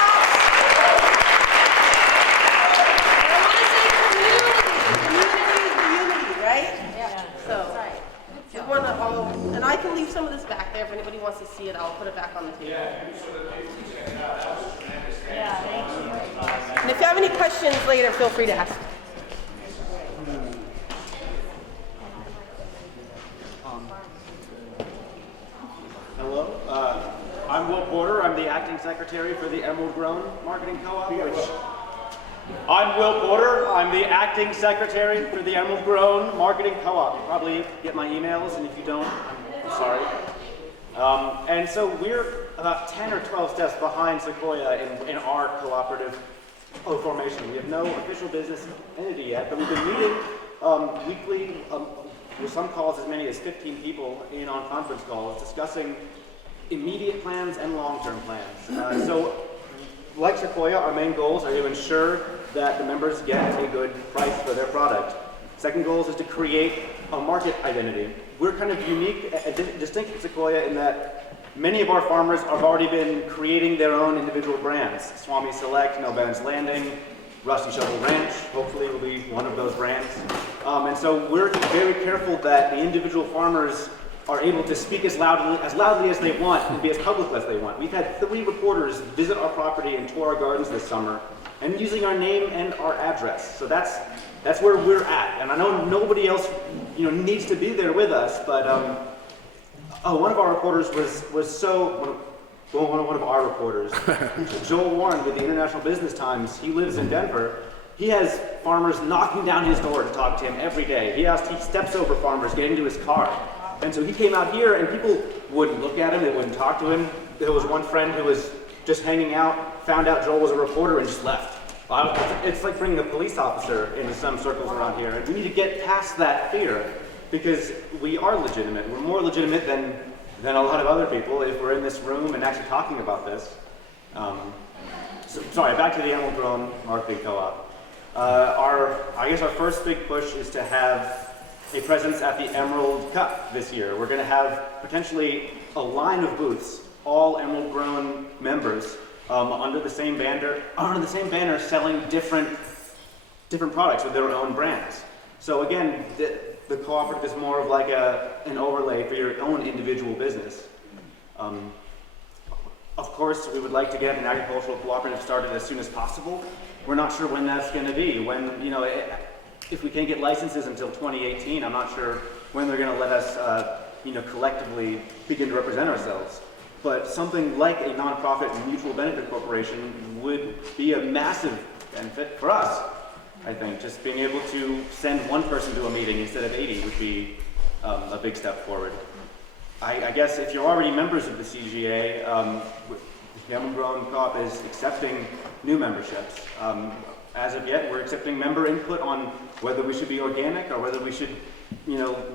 And I can leave some of this back there if anybody wants to see it. I'll put it back on the table. Yeah, thank you. And if you have any questions later, feel free to ask. Hello, I'm Will Porter. I'm the acting secretary for the Emerald Grown Marketing Co-op. I'm Will Porter. I'm the acting secretary for the Emerald Grown Marketing Co-op. You probably get my emails, and if you don't, I'm sorry. And so we're about 10 or 12 steps behind Sequoia in our cooperative formation. We have no official business entity yet, but we've been meeting weekly with some calls as many as 15 people in on conference calls discussing immediate plans and long-term plans. So like Sequoia, our main goals are to ensure that the members get a good price for their product. Second goal is to create a market identity. We're kind of unique, distinct at Sequoia in that many of our farmers have already been creating their own individual brands. Swami Select, No Ben's Landing, Rusty Shovel Ranch, hopefully will be one of those brands. And so we're very careful that the individual farmers are able to speak as loudly as they want and be as public as they want. We've had 3 reporters visit our property and tour our gardens this summer, and using our name and our address. So that's where we're at. And I know nobody else, needs to be there with us, but one of our reporters one of our reporters, Joel Warren with the International Business Times. He lives in Denver. He has farmers knocking down his door to talk to him every day. He steps over farmers, getting into his car. And so he came out here, and people wouldn't look at him, they wouldn't talk to him. There was one friend who was just hanging out, found out Joel was a reporter, and just left. It's like bringing a police officer into some circles around here. And we need to get past that fear, because we are legitimate. We're more legitimate than a lot of other people if we're in this room and actually talking about this. Sorry, back to the Emerald Grown Marketing Co-op. I guess our first big push is to have a presence at the Emerald Cup this year. We're going to have potentially a line of booths, all Emerald Grown members, under the same banner, selling different products with their own brands. So again, the cooperative is more of like an overlay for your own individual business. Of course, we would like to get an agricultural cooperative started as soon as possible. We're not sure when that's going to be. When, if we can't get licenses until 2018, I'm not sure when they're going to let us, collectively begin to represent ourselves. But something like a nonprofit mutual benefit corporation would be a massive benefit for us, I think. Just being able to send one person to a meeting instead of 80 would be a big step forward. I guess if you're already members of the CGA, the Emerald Grown Co-op is accepting new memberships. As of yet, we're accepting member input on whether we should be organic or whether we should,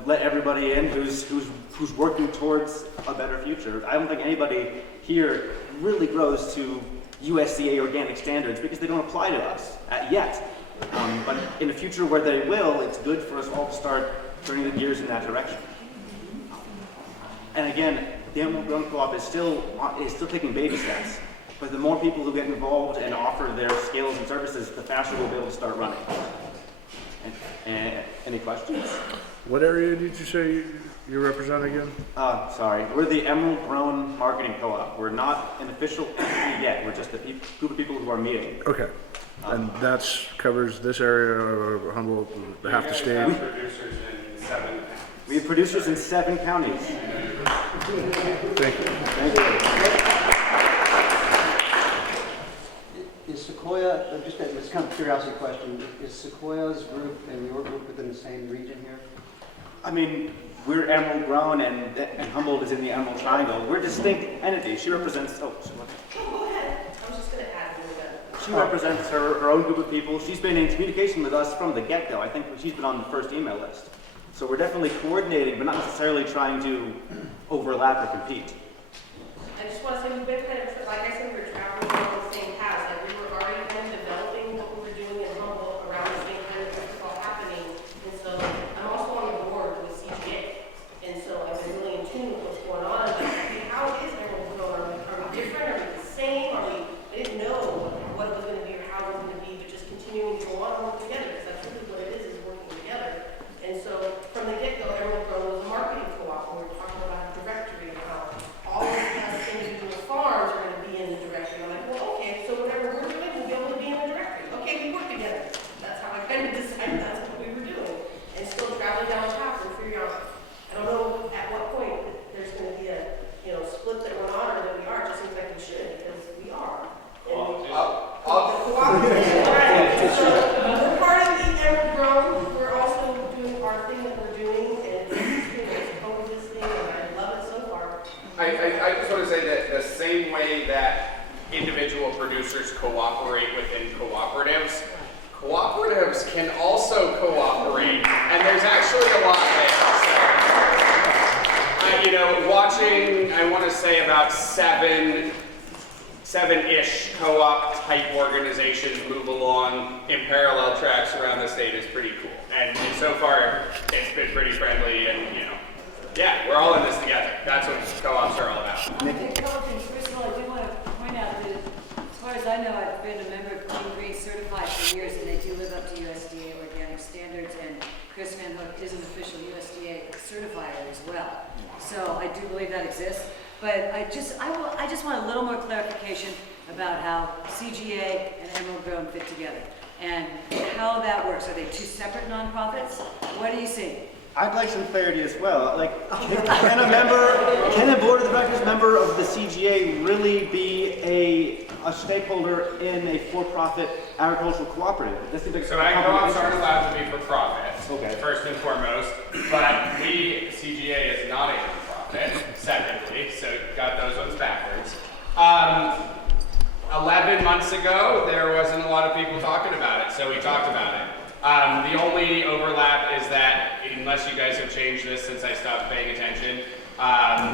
let everybody in who's working towards a better future. I don't think anybody here really grows to USDA organic standards because they don't apply to us yet. But in the future where they will, it's good for us all to start turning the gears in that direction. And again, the Emerald Grown Co-op is still taking baby steps. But the more people who get involved and offer their skills and services, the faster we'll be able to start running. And any questions? What area did you say you represent again? Sorry, we're the Emerald Grown Marketing Co-op. We're not an official entity yet. We're just a group of people who are meeting. Okay. And that covers this area of Humboldt, half the state? We have producers in 7 counties. We have producers in 7 counties. Thank you. Thank you. Is Sequoia, just as kind of a curiosity question, is Sequoia's group and your group within the same region here? I mean, we're Emerald Grown and Humboldt is in the Emerald Triangle. We're distinct entities. She represents, Go ahead. I was just going to add a little bit. she represents her own group of people. She's been in communication with us from the get-go. I think she's been on the first email list. So we're definitely coordinating, but not necessarily trying to overlap or compete. I just want to say we've been kind of, like I said, we were traveling along the same paths. Like we were already kind of developing what we were doing in Humboldt around the same time that this was all happening. And so I'm also on the board with CGA. And so I've been really in tune with what's going on. But how is everyone going? Are we different? Are we the same? I didn't know what it was going to be or how it was going to be, but just continuing to go on and work together. Because that's really what it is working together. And so from the get-go, Emerald Grown was a marketing co-op. We were talking about a directory and how all of us individual farms are going to be in the directory. I'm like, well, okay, so whatever we're doing, we'll be able to be in the directory. Okay, we work together. That's how I kind of decided that's what we were doing. And still traveling down the path and figuring out, I don't know at what point there's going to be a split that we're on or that we are. It just seems like we should because we are. And the cooperative, right. So we're part of the Emerald Grown. We're also doing our thing that we're doing, and it's coexisting, and I love it so far. I just want to say that the same way that individual producers cooperate within cooperatives, cooperatives can also cooperate, and there's actually a lot there. So, watching, I want to say about seven-ish co-op type organizations move along in parallel tracks around the state is pretty cool. And so far, it's been pretty friendly and, yeah, we're all in this together. That's what co-ops are all about. A couple things. First of all, I do want to point out that as far as I know, I've been a member of Clean Green Certified for years, and they do live up to USDA organic standards, and Chris Van Hook is an official USDA certifier as well. So I do believe that exists. But I just want a little more clarification about how CGA and Emerald Grown fit together and how that works. Are they 2 separate nonprofits? What do you see? I'd like some clarity as well. Like, can a board of directors member of the CGA really be a stakeholder in a for-profit agricultural cooperative? So ag co-ops aren't allowed to be for profit, okay, first and foremost, but CGA is not a nonprofit, secondly, so got those ones backwards. 11 months ago, there wasn't a lot of people talking about it, so we talked about it. The only overlap is that, unless you guys have changed this since I stopped paying attention,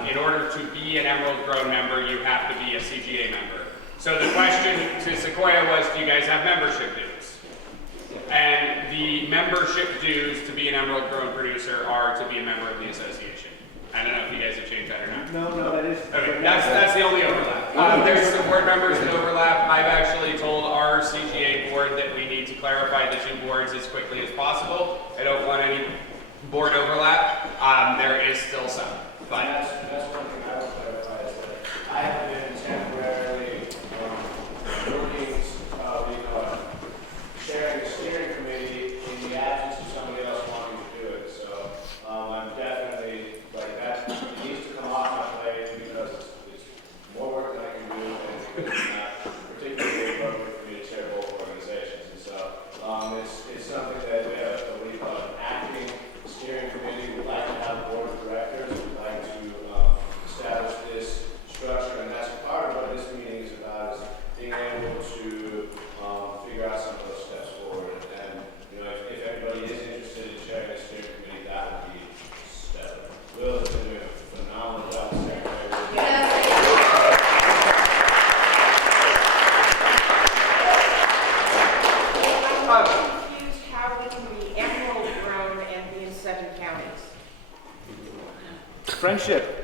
in order to be an Emerald Grown member, you have to be a CGA member. So the question to Sequoia was, do you guys have membership dues? And the membership dues to be an Emerald Grown producer are to be a member of the association. I don't know if you guys have changed that or not. No, that is. Okay, that's the only overlap. There's some board members that overlap. I've actually told our CGA board that we need to clarify the 2 boards as quickly as possible. I don't want any board overlap. There is still some, but that's one thing I would clarify is that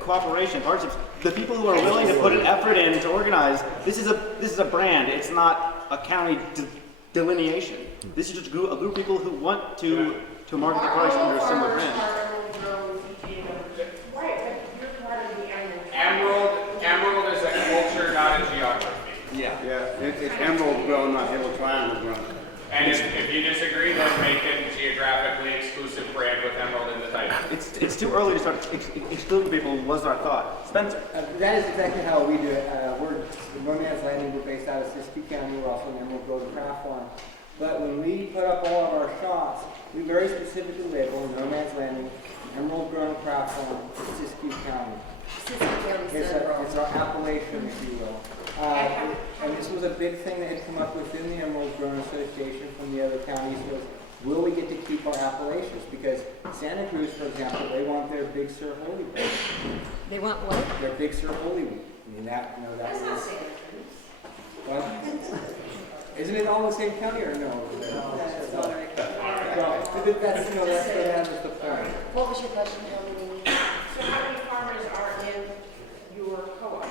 cooperation, partnerships. The people who are willing to put an effort in to organize, this is a brand. It's not a county delineation. This is just a group of people who want to market the price under a similar brand. Emerald is a culture, not a geography. Yeah, it's emerald grown, not emerald triangle grown. And if you disagree, then make a geographically exclusive brand with emerald in the title. It's too early to start excluding people, was our thought. Spencer. That is exactly how we do it. We're Romance Landing, we're based out of Siskiyou County, we're also an Emerald Grove craft farm. But when we put up all of our shots, we very specifically label Romance Landing, Emerald Grove craft farm, Siskiyou County. It's our appellation, if you will. And this was a big thing that had come up within the Emerald Grove Association from the other counties was, will we get to keep our appellations? Because Santa Cruz, for example, they want their Big Sur Holy Week. They want what? Their Big Sur Holy Week. I mean, that That's was... not Santa Cruz. What? Isn't it all the same county or no? No, that's not right. That's the point. What was your question, Melanie? So how many farmers are in your co-op?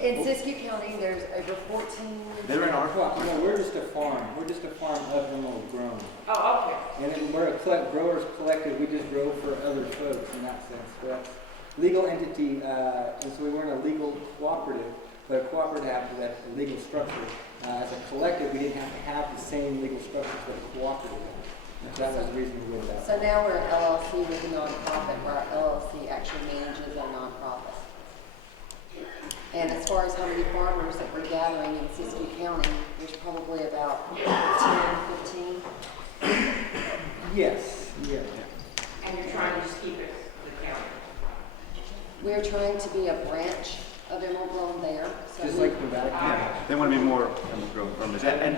In Siskiyou County, there's over 14. They're in our co-op. No, we're just a farm. We're just a farm of Emerald Grown. Oh, okay. And then we're a growers collective. We just grow for other folks in that sense. But that's legal entity, and so we weren't a legal cooperative, but a cooperative has a legal structure. As a collective, we didn't have to have the same legal structures that a cooperative had. So that was the reason we did that. So now we're an LLC with a nonprofit, where our LLC actually manages a nonprofit. And as far as how many farmers that we're gathering in Siskiyou County, there's probably about 10, 15. Yes. Yeah. And you're trying to just keep it the county? We're trying to be a branch of Emerald Grove there. So Just like Nevada County. They want to be more Emerald Grove farmers. And